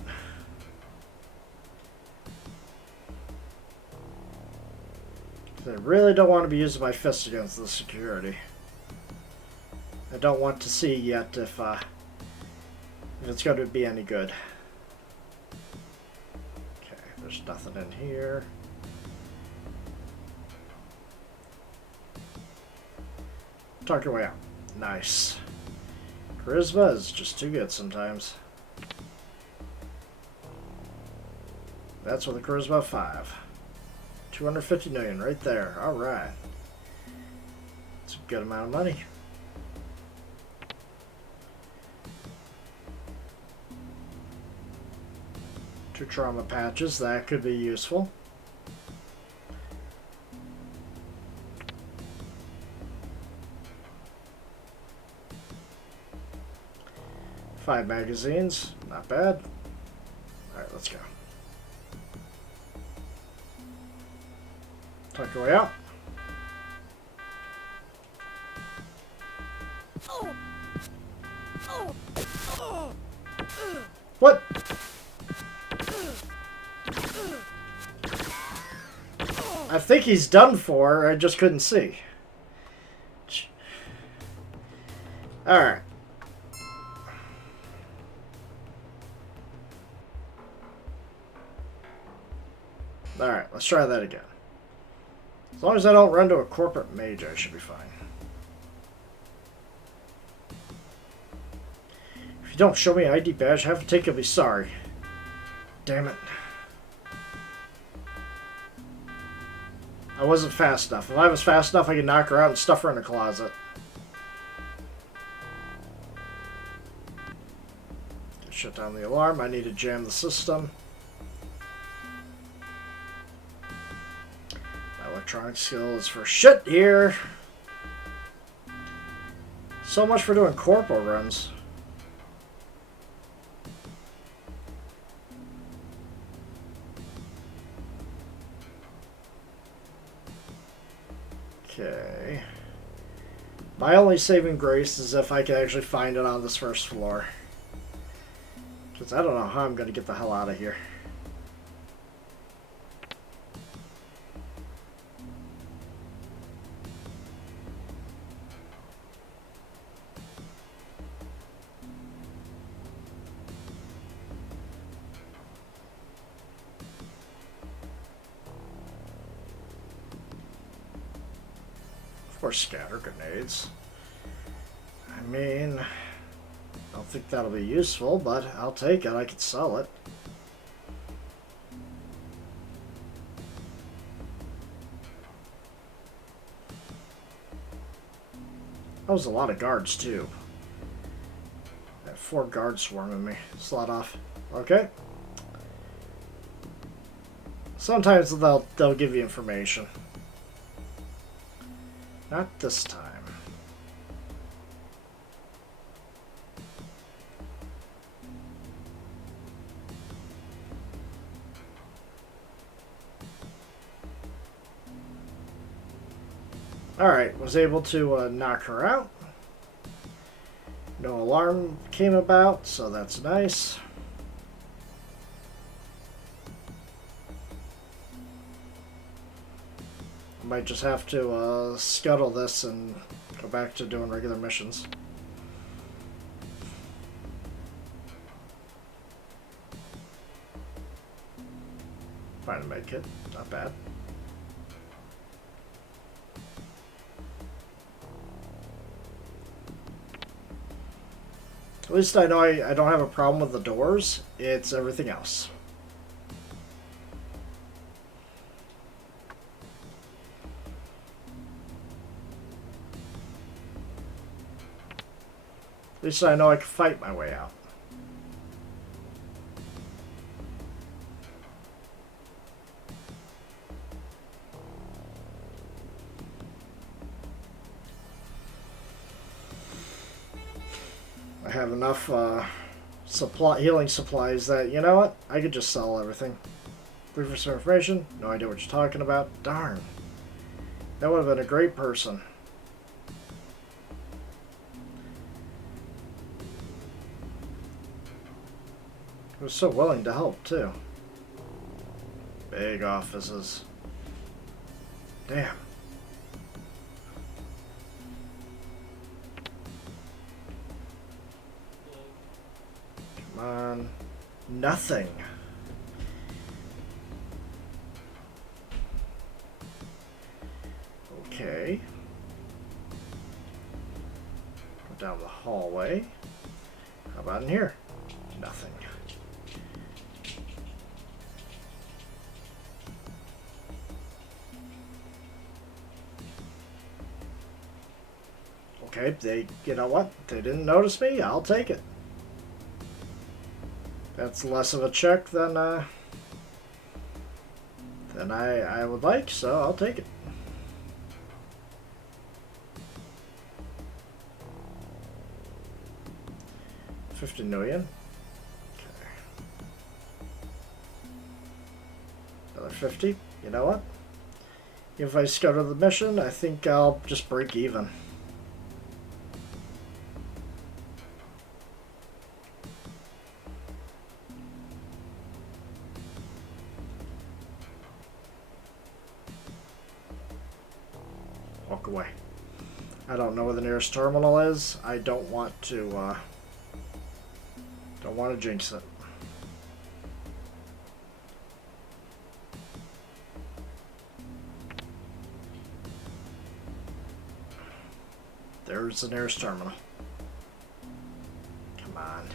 I really don't want to be using my fists against the security. I don't want to see yet if it's going to be any good. Okay, there's nothing in here. Talk your way out. Nice. Charisma is just too good sometimes. That's with a charisma of 5. 250 million right there. Alright. That's a good amount of money. 2 trauma patches, that could be useful. Five magazines, not bad. Alright, let's go. Tuck your way out. What? I think he's done for. I just couldn't see. Alright. Alright, let's try that again. As long as I don't run to a corporate mage, I should be fine. If you don't show me an ID badge, I have to take you'll be sorry. Damn it. I wasn't fast enough. If I was fast enough, I could knock her out and stuff her in a closet. Shut down the alarm. I need to jam the system. My electronic skill is for shit here. So much for doing corporal runs. Okay. My only saving grace is if I can actually find it on this first floor. Because I don't know how I'm going to get the hell out of here. Or scatter grenades. I mean, I don't think that'll be useful, but I'll take it. I could sell it. That was a lot of guards, too. I had 4 guards swarming me. Slot off. Okay. Sometimes they'll give you information. Not this time. Alright, was able to knock her out. No alarm came about, so that's nice. Might just have to scuttle this and go back to doing regular missions. Find a med kit, not bad. At least I know I don't have a problem with the doors. It's everything else. At least I know I can fight my way out. I have enough healing supplies that, you know what? I could just sell everything. Free for some information? No idea what you're talking about. Darn. That would have been a great person. He was so willing to help, too. Big offices. Damn. Come on. Nothing. Okay. Go down the hallway. How about in here? Nothing. Okay, you know what? They didn't notice me. I'll take it. That's less of a check than I would like, so I'll take it. $50 million. Okay. Another 50. You know what? If I scuttle the mission, I think I'll just break even. Walk away. I don't know where the nearest terminal is. I don't want to jinx it. There's the nearest terminal. Come on.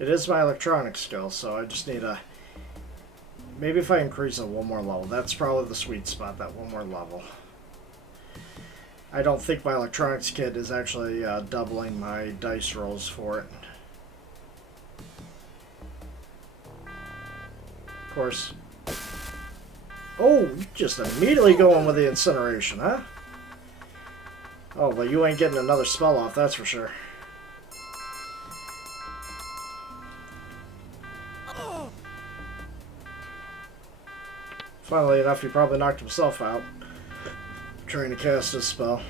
It is my electronic skill, so I just need a... Maybe if I increase it one more level. That's probably the sweet spot, that one more level. I don't think my electronics kit is actually doubling my dice rolls for it. Of course. Oh, you just immediately going with the incineration, huh? Oh, but you ain't getting another spell off, that's for sure. Funnily enough, he probably knocked himself out trying to cast his spell.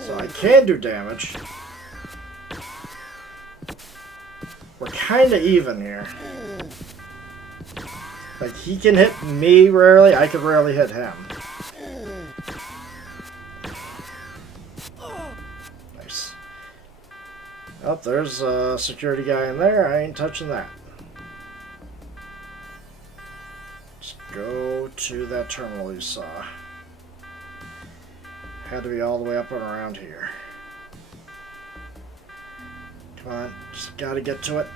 So I can do damage. We're kind of even here. Like, he can hit me rarely, I could rarely hit him. Nice. Oh, there's a security guy in there. I ain't touching that. Let's go to that terminal you saw. Had to be all the way up and around here. Come on, just gotta get to it.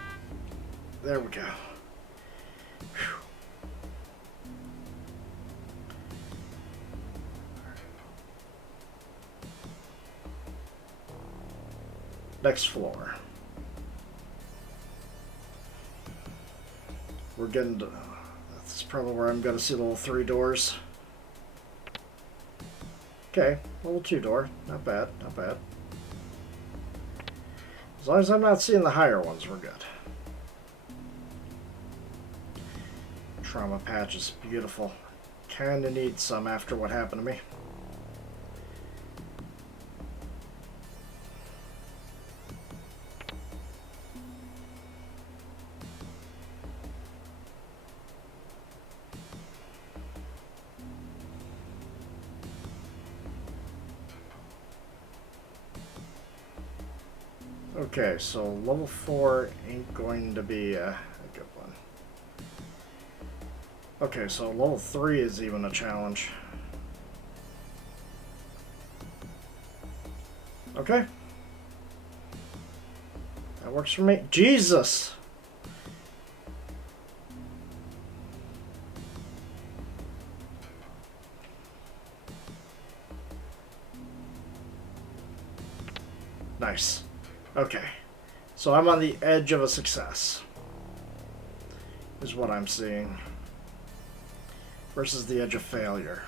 There we go. Whew. Next floor. We're getting to... That's probably where I'm gonna see the little 3 doors. Okay, level 2 door. Not bad, not bad. As long as I'm not seeing the higher ones, we're good. Trauma patch is beautiful. Kinda need some after what happened to me. Okay, so level 4 ain't going to be a good one. Okay, so level 3 is even a challenge. Okay. That works for me. Jesus! Nice. Okay. So I'm on the edge of a success. Is what I'm seeing. Versus the edge of failure.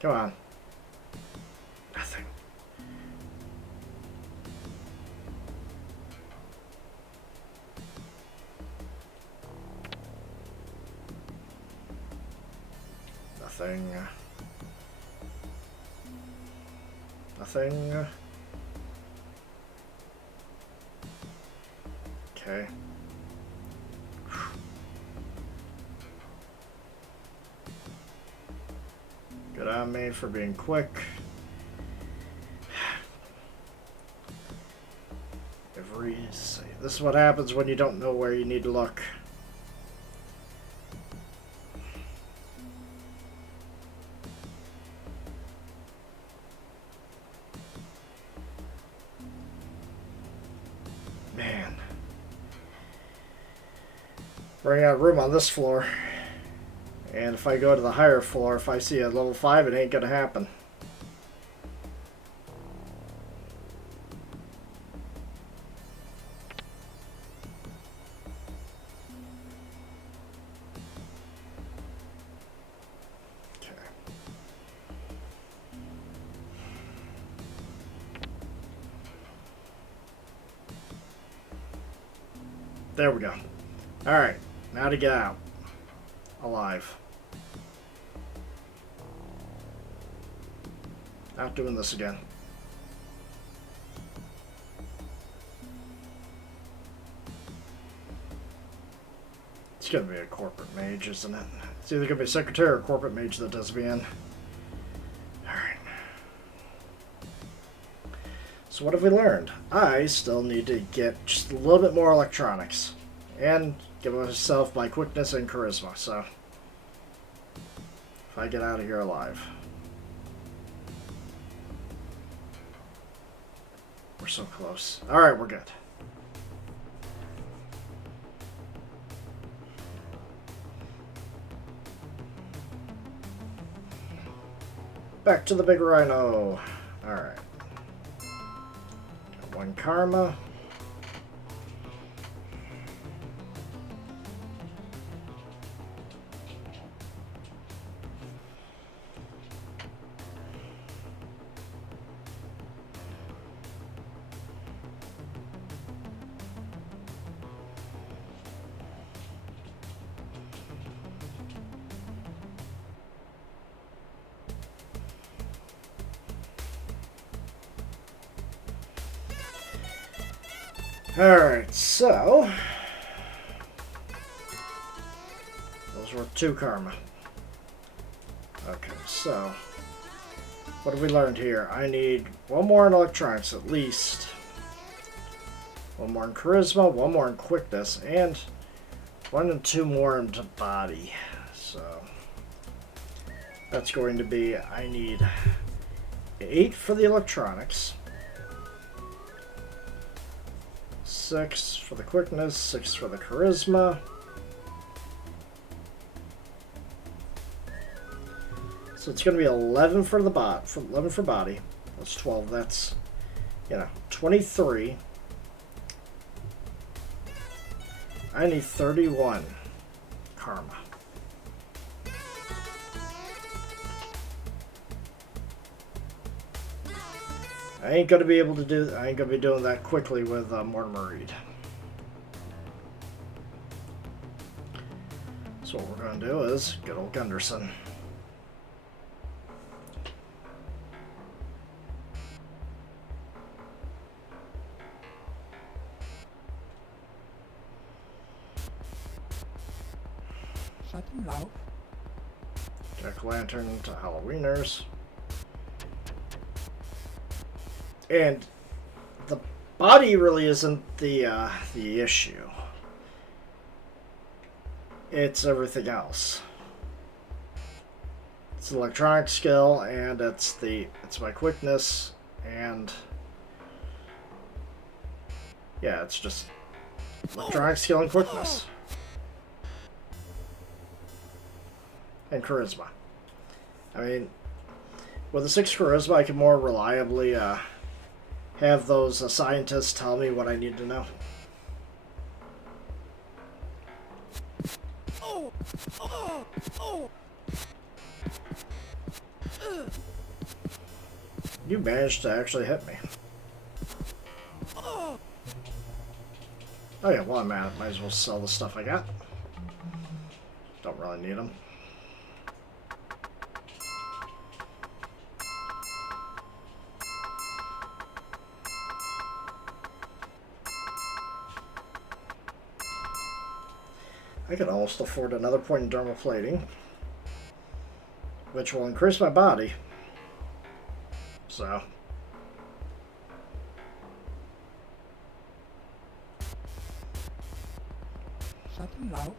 Come on. Nothing. Nothing. Nothing. Okay. Good on me for being quick. Let's see. This is what happens when you don't know where you need to look. Man. Running out of room on this floor. And if I go to the higher floor, if I see a level 5, it ain't gonna happen. Okay. There we go. Alright, now to get out. Alive. Not doing this again. It's gonna be a corporate mage, isn't it? It's either gonna be a secretary or a corporate mage that does me in. Alright. So what have we learned? I still need to get just a little bit more electronics. And give myself my quickness and charisma, so if I get out of here alive. We're so close. Alright, we're good. Back to the big rhino. Alright. Got 1 karma. Alright, so those were 2 karma. Okay, so what have we learned here? I need 1 more in electronics at least. 1 more in charisma, 1 more in quickness, and 1 and 2 more into body. So that's going to be, I need 8 for the electronics. 6 for the quickness, 6 for the charisma. So it's going to be 11 for the 11 for body. That's 12. That's, 23. I need 31 karma. I ain't gonna be able to do. I ain't gonna be doing that quickly with Mortimer Reed. So what we're gonna do is good old Gunderson. Shadowrun. Jack-o'-lantern to Halloweeners. And the body really isn't the issue. It's everything else. It's the electronic skill, and it's my quickness, and yeah, it's just electronic skill and quickness. And charisma. I mean, with a 6 charisma, I can more reliably have those scientists tell me what I need to know. You managed to actually hit me. Oh yeah, while I'm at it, might as well sell the stuff I got. Don't really need them. I could almost afford another point in dermal plating, which will increase my body. So Schatten laut.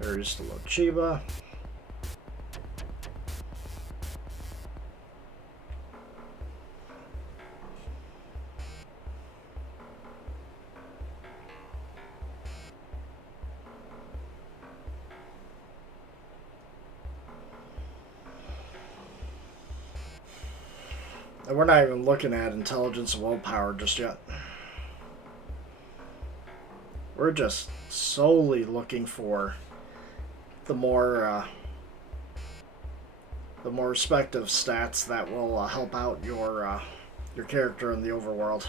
There's the little Chiba. And we're not even looking at intelligence and willpower just yet. We're just solely looking for the more respective stats that will help out your character in the overworld.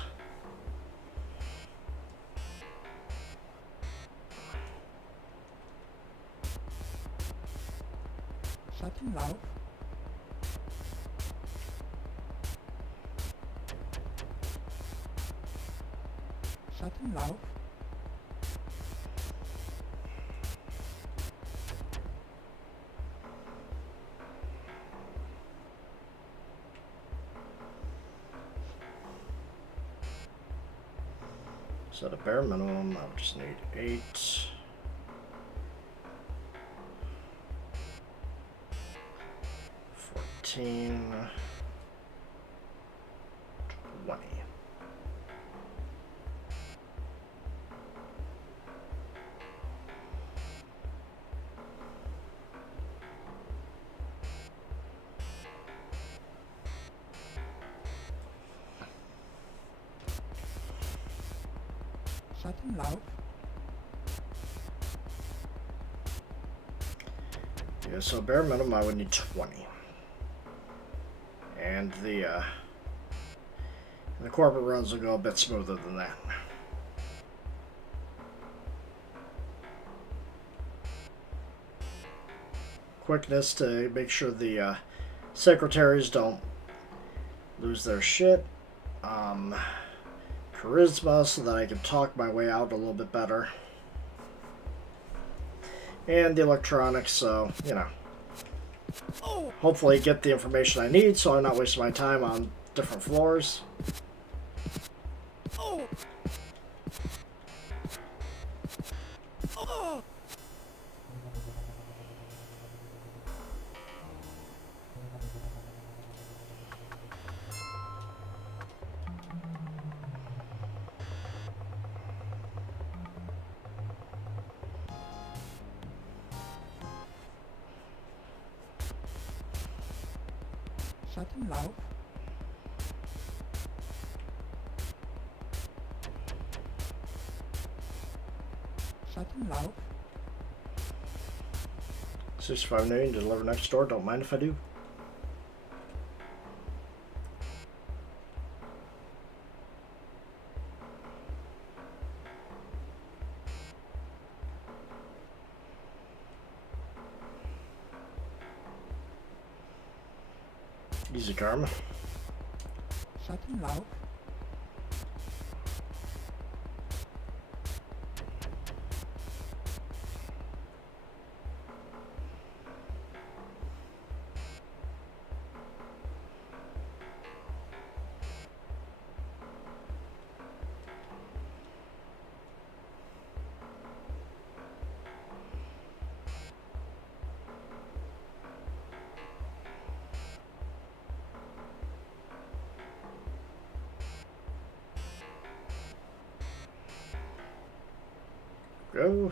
Schatten laut. Schatten laut. So at a bare minimum, I would just need 8. 14. 20. Schatten laut. Yeah, so bare minimum I would need 20. And the corporate runs will go a bit smoother than that. Quickness to make sure the secretaries don't lose their shit. Charisma so that I can talk my way out a little bit better. And the electronics, so, you know. Hopefully get the information I need so I'm not wasting my time on different floors. Schatten laut. Schatten laut. 65 million to deliver next door. Don't mind if I do. Easy karma. Schatten laut. Go.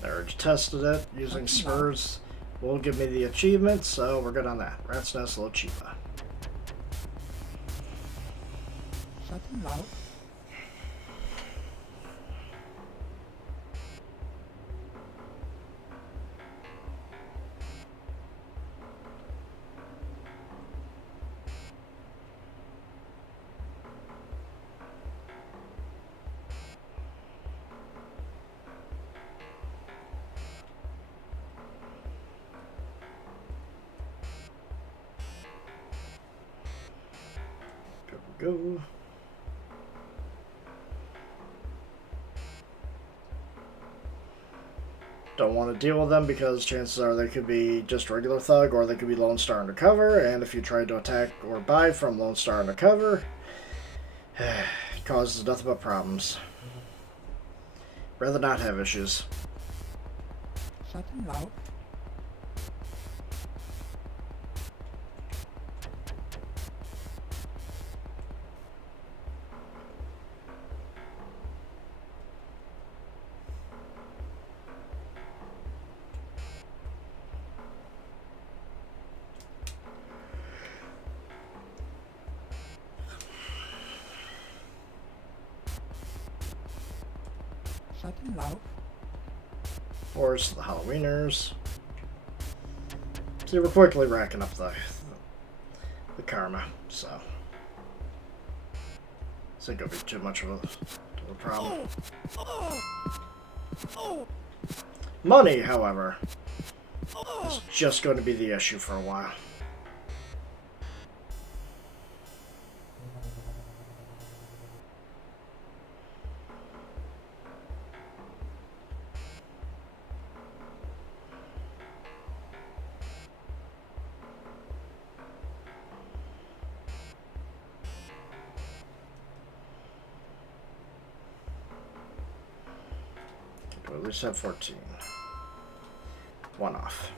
I already tested it using spurs. Will give me the achievement, so we're good on that. Rat's Nest Low Chiba. Schatten laut. Go. Don't want to deal with them because chances are they could be just regular thug or they could be Lone Star Undercover, and if you try to attack or buy from Lone Star Undercover, it causes nothing but problems. Rather not have issues. Shutting loud. Shutting loud. Force the Halloweeners. See, we're quickly racking up the karma, so I think it'll be too much of a problem. Money, however, is just going to be the issue for a while. We'll at least have 14. One off.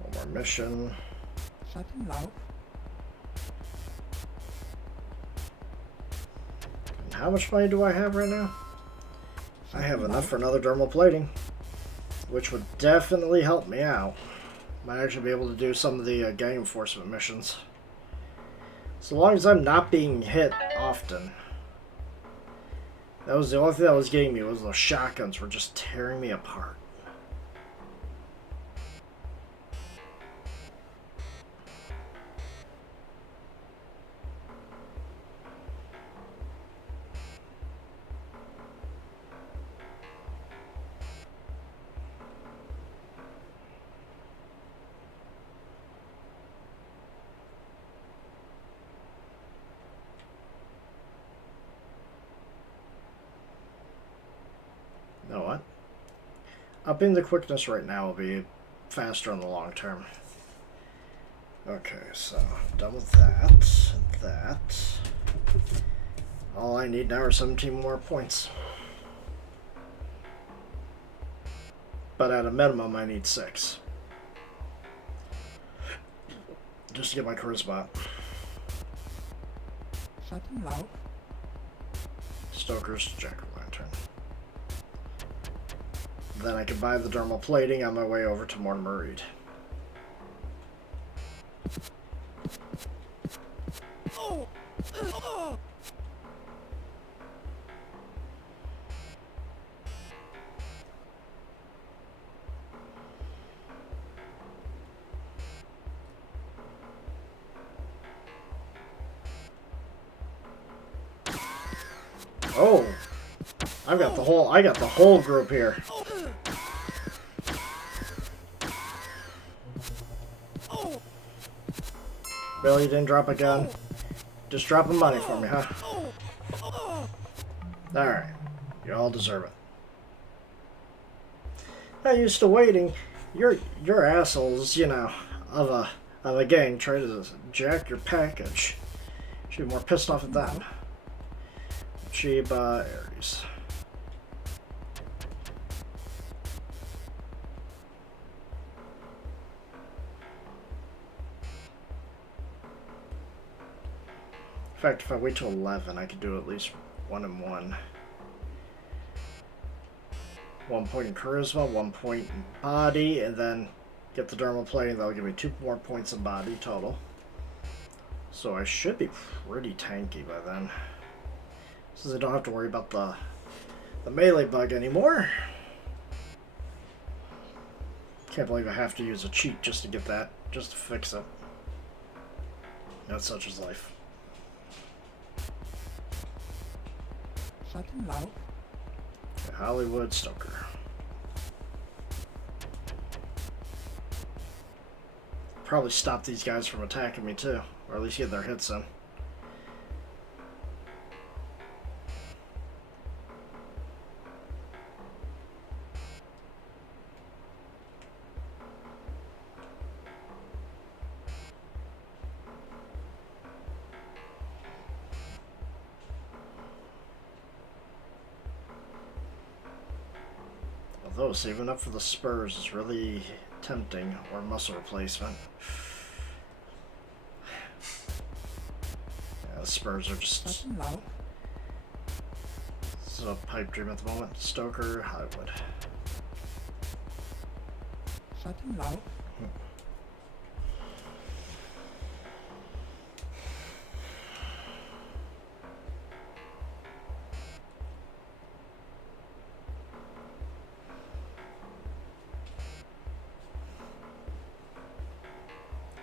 One more mission. Shutting loud. And how much money do I have right now? I have enough for another dermal plating, which would definitely help me out. Might actually be able to do some of the gang enforcement missions. So long as I'm not being hit often. That was the only thing that was getting me, was those shotguns were just tearing me apart. You know what? Upping the quickness right now will be faster in the long term. Okay, so done with that. All I need now are 17 more points. But at a minimum, I need 6. Just to get my charisma up. Shutting loud. Stoker's Jack-o'-lantern. Then I can buy the dermal plating on my way over to Mortimer Reed. Oh, I got the whole group here. Billy, you didn't drop a gun. Just dropping money for me, huh? Alright. You all deserve it. Not used to waiting. Your assholes, you know, of a gang try to jack your package. Should be more pissed off at them. Chiba Aries. In fact, if I wait till 11, I could do at least 1 and 1. 1 point in charisma, 1 point in body, and then get the dermal plating. That'll give me 2 more points in body total. So I should be pretty tanky by then. Since I don't have to worry about the melee bug anymore. Can't believe I have to use a cheat just to get that, just to fix it. That's such is life. Shutting loud. Hollywood Stoker. probably stop these guys from attacking me too, or at least get their hits in. Although saving up for the spurs is really tempting, or muscle replacement. Yeah, the spurs are just... Starting low. This is a pipe dream at the moment. Stoker, Hollywood. Starting low.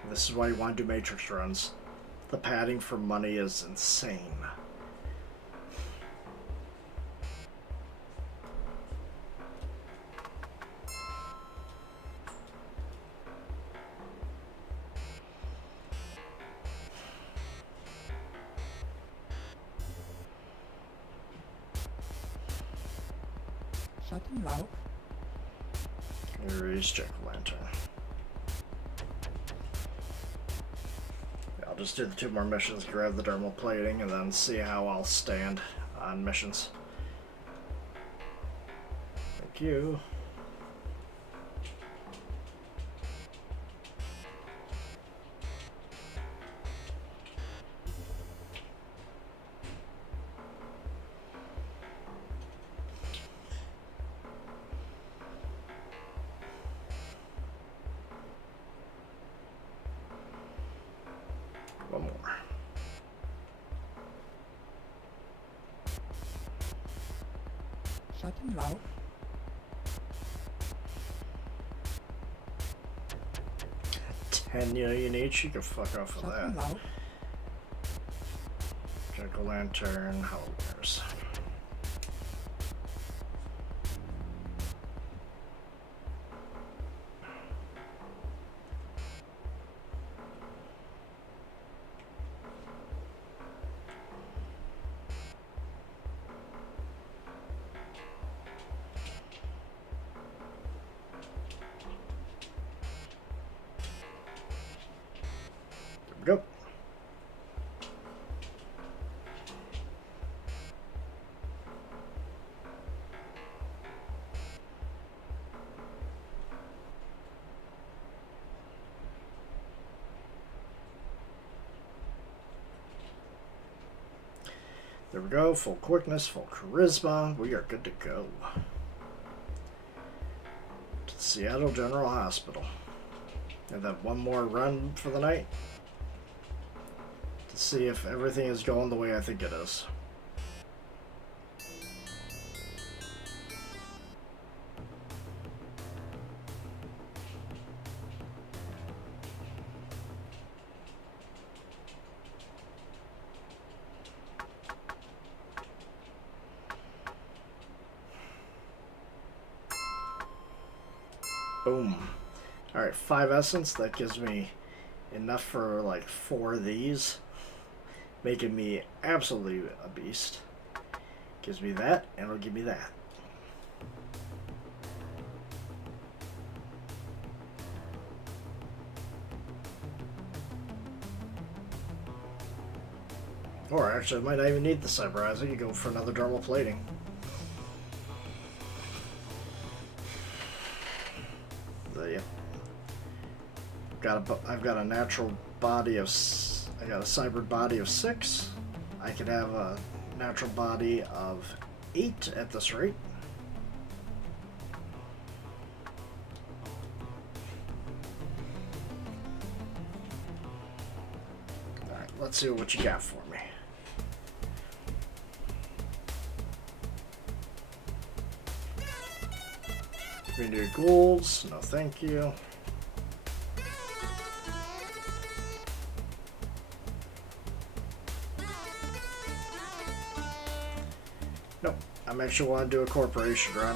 This is why you want to do matrix runs. The padding for money is insane. Starting low. Here's Jack-o'-lantern. I'll just do the 2 more missions, grab the dermal plating, and then see how I'll stand on missions. Thank you. One more. Starting low. $10 million each. You can fuck off with Starting that. low. Jack-o'-lantern, Howlers. There we go. There we go. Full quickness, full charisma. We are good to go. To Seattle General Hospital. And then one more run for the night. To see if everything is going the way I think it is. Boom. Alright, 5 essence. That gives me enough for like 4 of these. Making me absolutely a beast. Gives me that, and it'll give me that. Or actually, I might not even need the cyber eyes. I could go for another dermal plating. I've got a natural body of, I got a cyber body of 6. I could have a natural body of 8 at this rate. Alright, let's see what you got for me. Renewed golds, no thank you. Nope, I'm actually want to do a corporation run.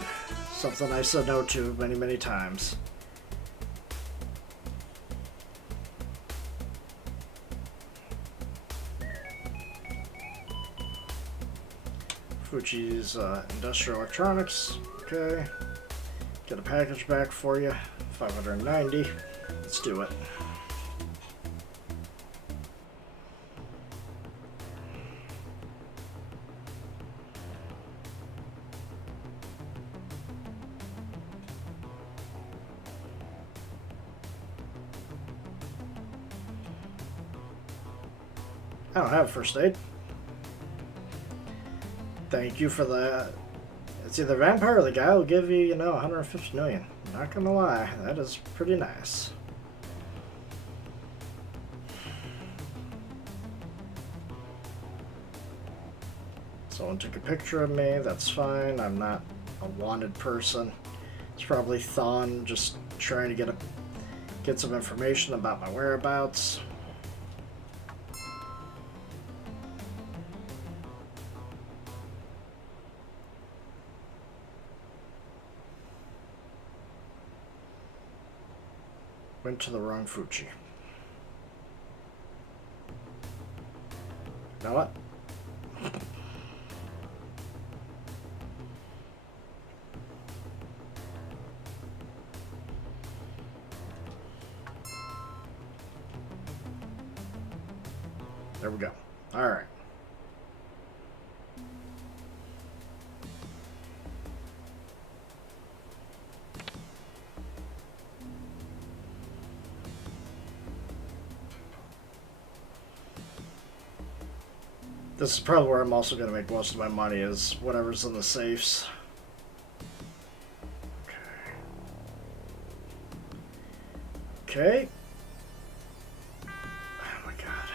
Something I said no to many, many times. Fuji's Industrial Electronics. Okay. Get a package back for you. 590. Let's do it. I don't have first aid. Thank you for that. It's either vampire or the guy will give you, 150 million. Not gonna lie, that is pretty nice. Someone took a picture of me, that's fine. I'm not a wanted person. It's probably Thon just trying to get some information about my whereabouts. Went to the wrong Fuji. You know what? There we go. All right. This is probably where I'm also going to make most of my money, is whatever's in the safes. Okay. Oh my god.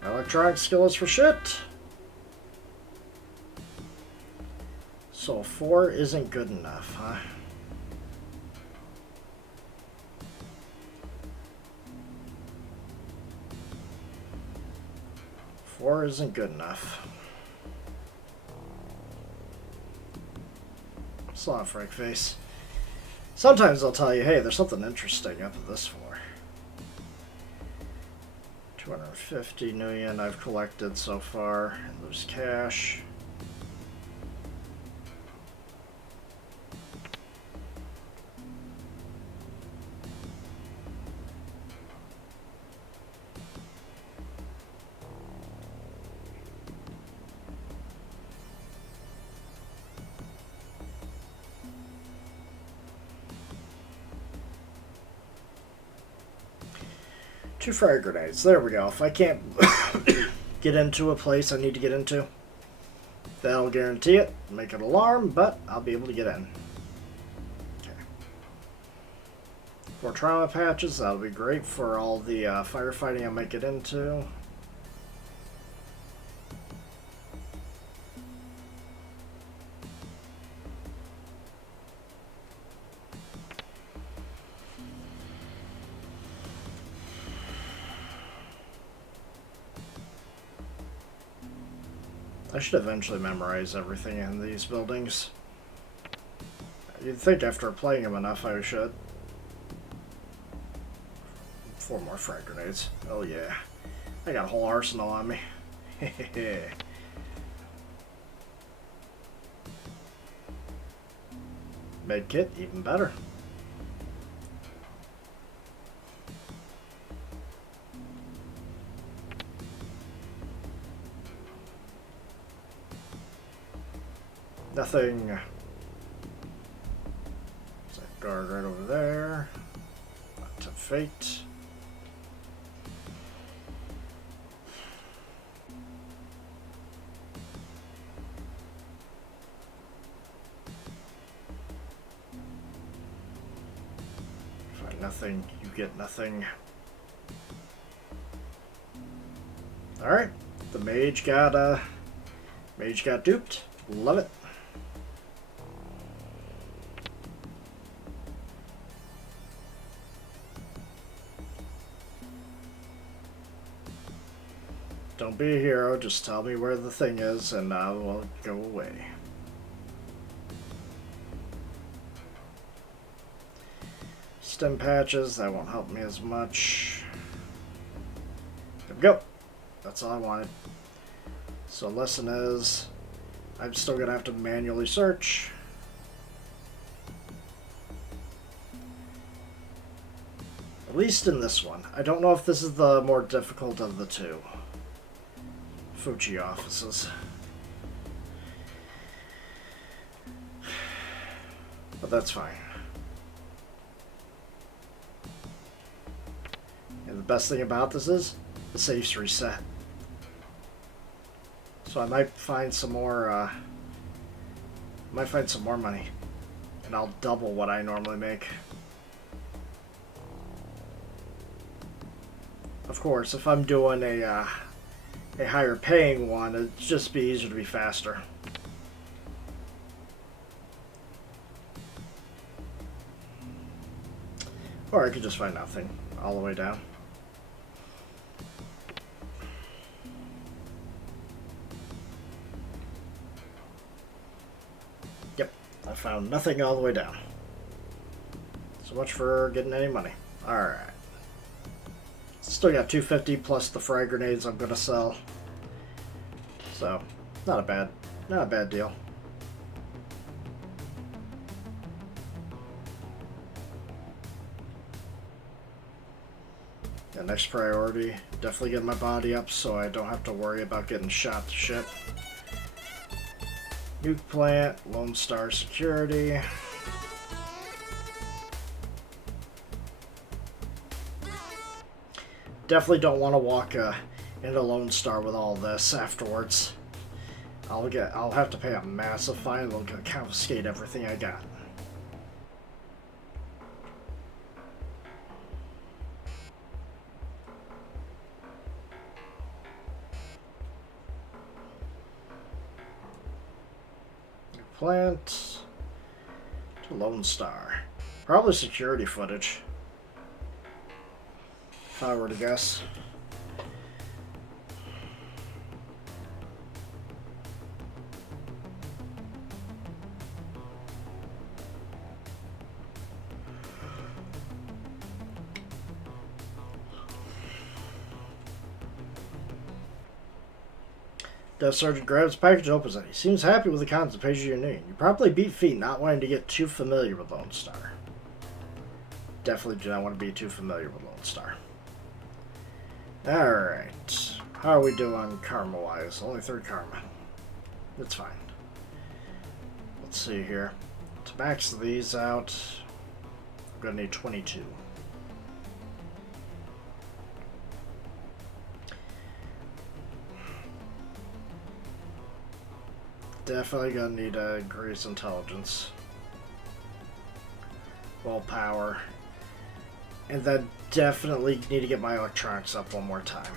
My electronic skill is for shit. So 4 isn't good enough, huh? Four isn't good enough. It's not a frank face. Sometimes they'll tell you, hey, there's something interesting up at this floor. 250 million I've collected so far. And there's cash. Two frag grenades. There we go. If I can't get into a place I need to get into, that'll guarantee it. Make an alarm, but I'll be able to get in. Okay. 4 trauma patches. That'll be great for all the firefighting I might get into. I should eventually memorize everything in these buildings. You'd think after playing them enough I should. 4 more frag grenades. Oh yeah. I got a whole arsenal on me. Med kit, even better. Nothing. There's that guard right over there. Not to fate. Find nothing, you get nothing. Alright. The mage got duped. Love it. Don't be a hero, just tell me where the thing is and I will go away. Stim patches, that won't help me as much. There we go. That's all I wanted. So lesson is, I'm still gonna have to manually search. At least in this one. I don't know if this is the more difficult of the two. Fuji offices. But that's fine. And the best thing about this is the safe's reset. So I might find some more money. And I'll double what I normally make. Of course, if I'm doing a higher paying one, it'd just be easier to be faster. Or I could just find nothing all the way down. Yep, I found nothing all the way down. So much for getting any money. Alright. Still got 250 plus the frag grenades I'm gonna sell. So, not a bad deal. Yeah, next priority, definitely get my body up so I don't have to worry about getting shot to shit. Nuke plant, Lone Star security. Definitely don't want to walk into Lone Star with all this afterwards. I'll have to pay a massive fine. They'll confiscate everything I got. Plant to Lone Star. Probably security footage. If I were to guess. Death Sergeant grabs the package and opens it. He seems happy with the contents. Pays you your name. You probably beat feet, not wanting to get too familiar with Lone Star. Definitely do not want to be too familiar with Lone Star. Alright. How are we doing karma-wise? Only 3 karma. That's fine. Let's see here. To max these out, I'm going to need 22. Definitely going to need a Grease Intelligence. Willpower. And then definitely need to get my electronics up one more time.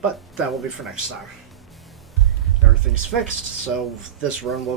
But that will be for next time. Everything's fixed, so this run will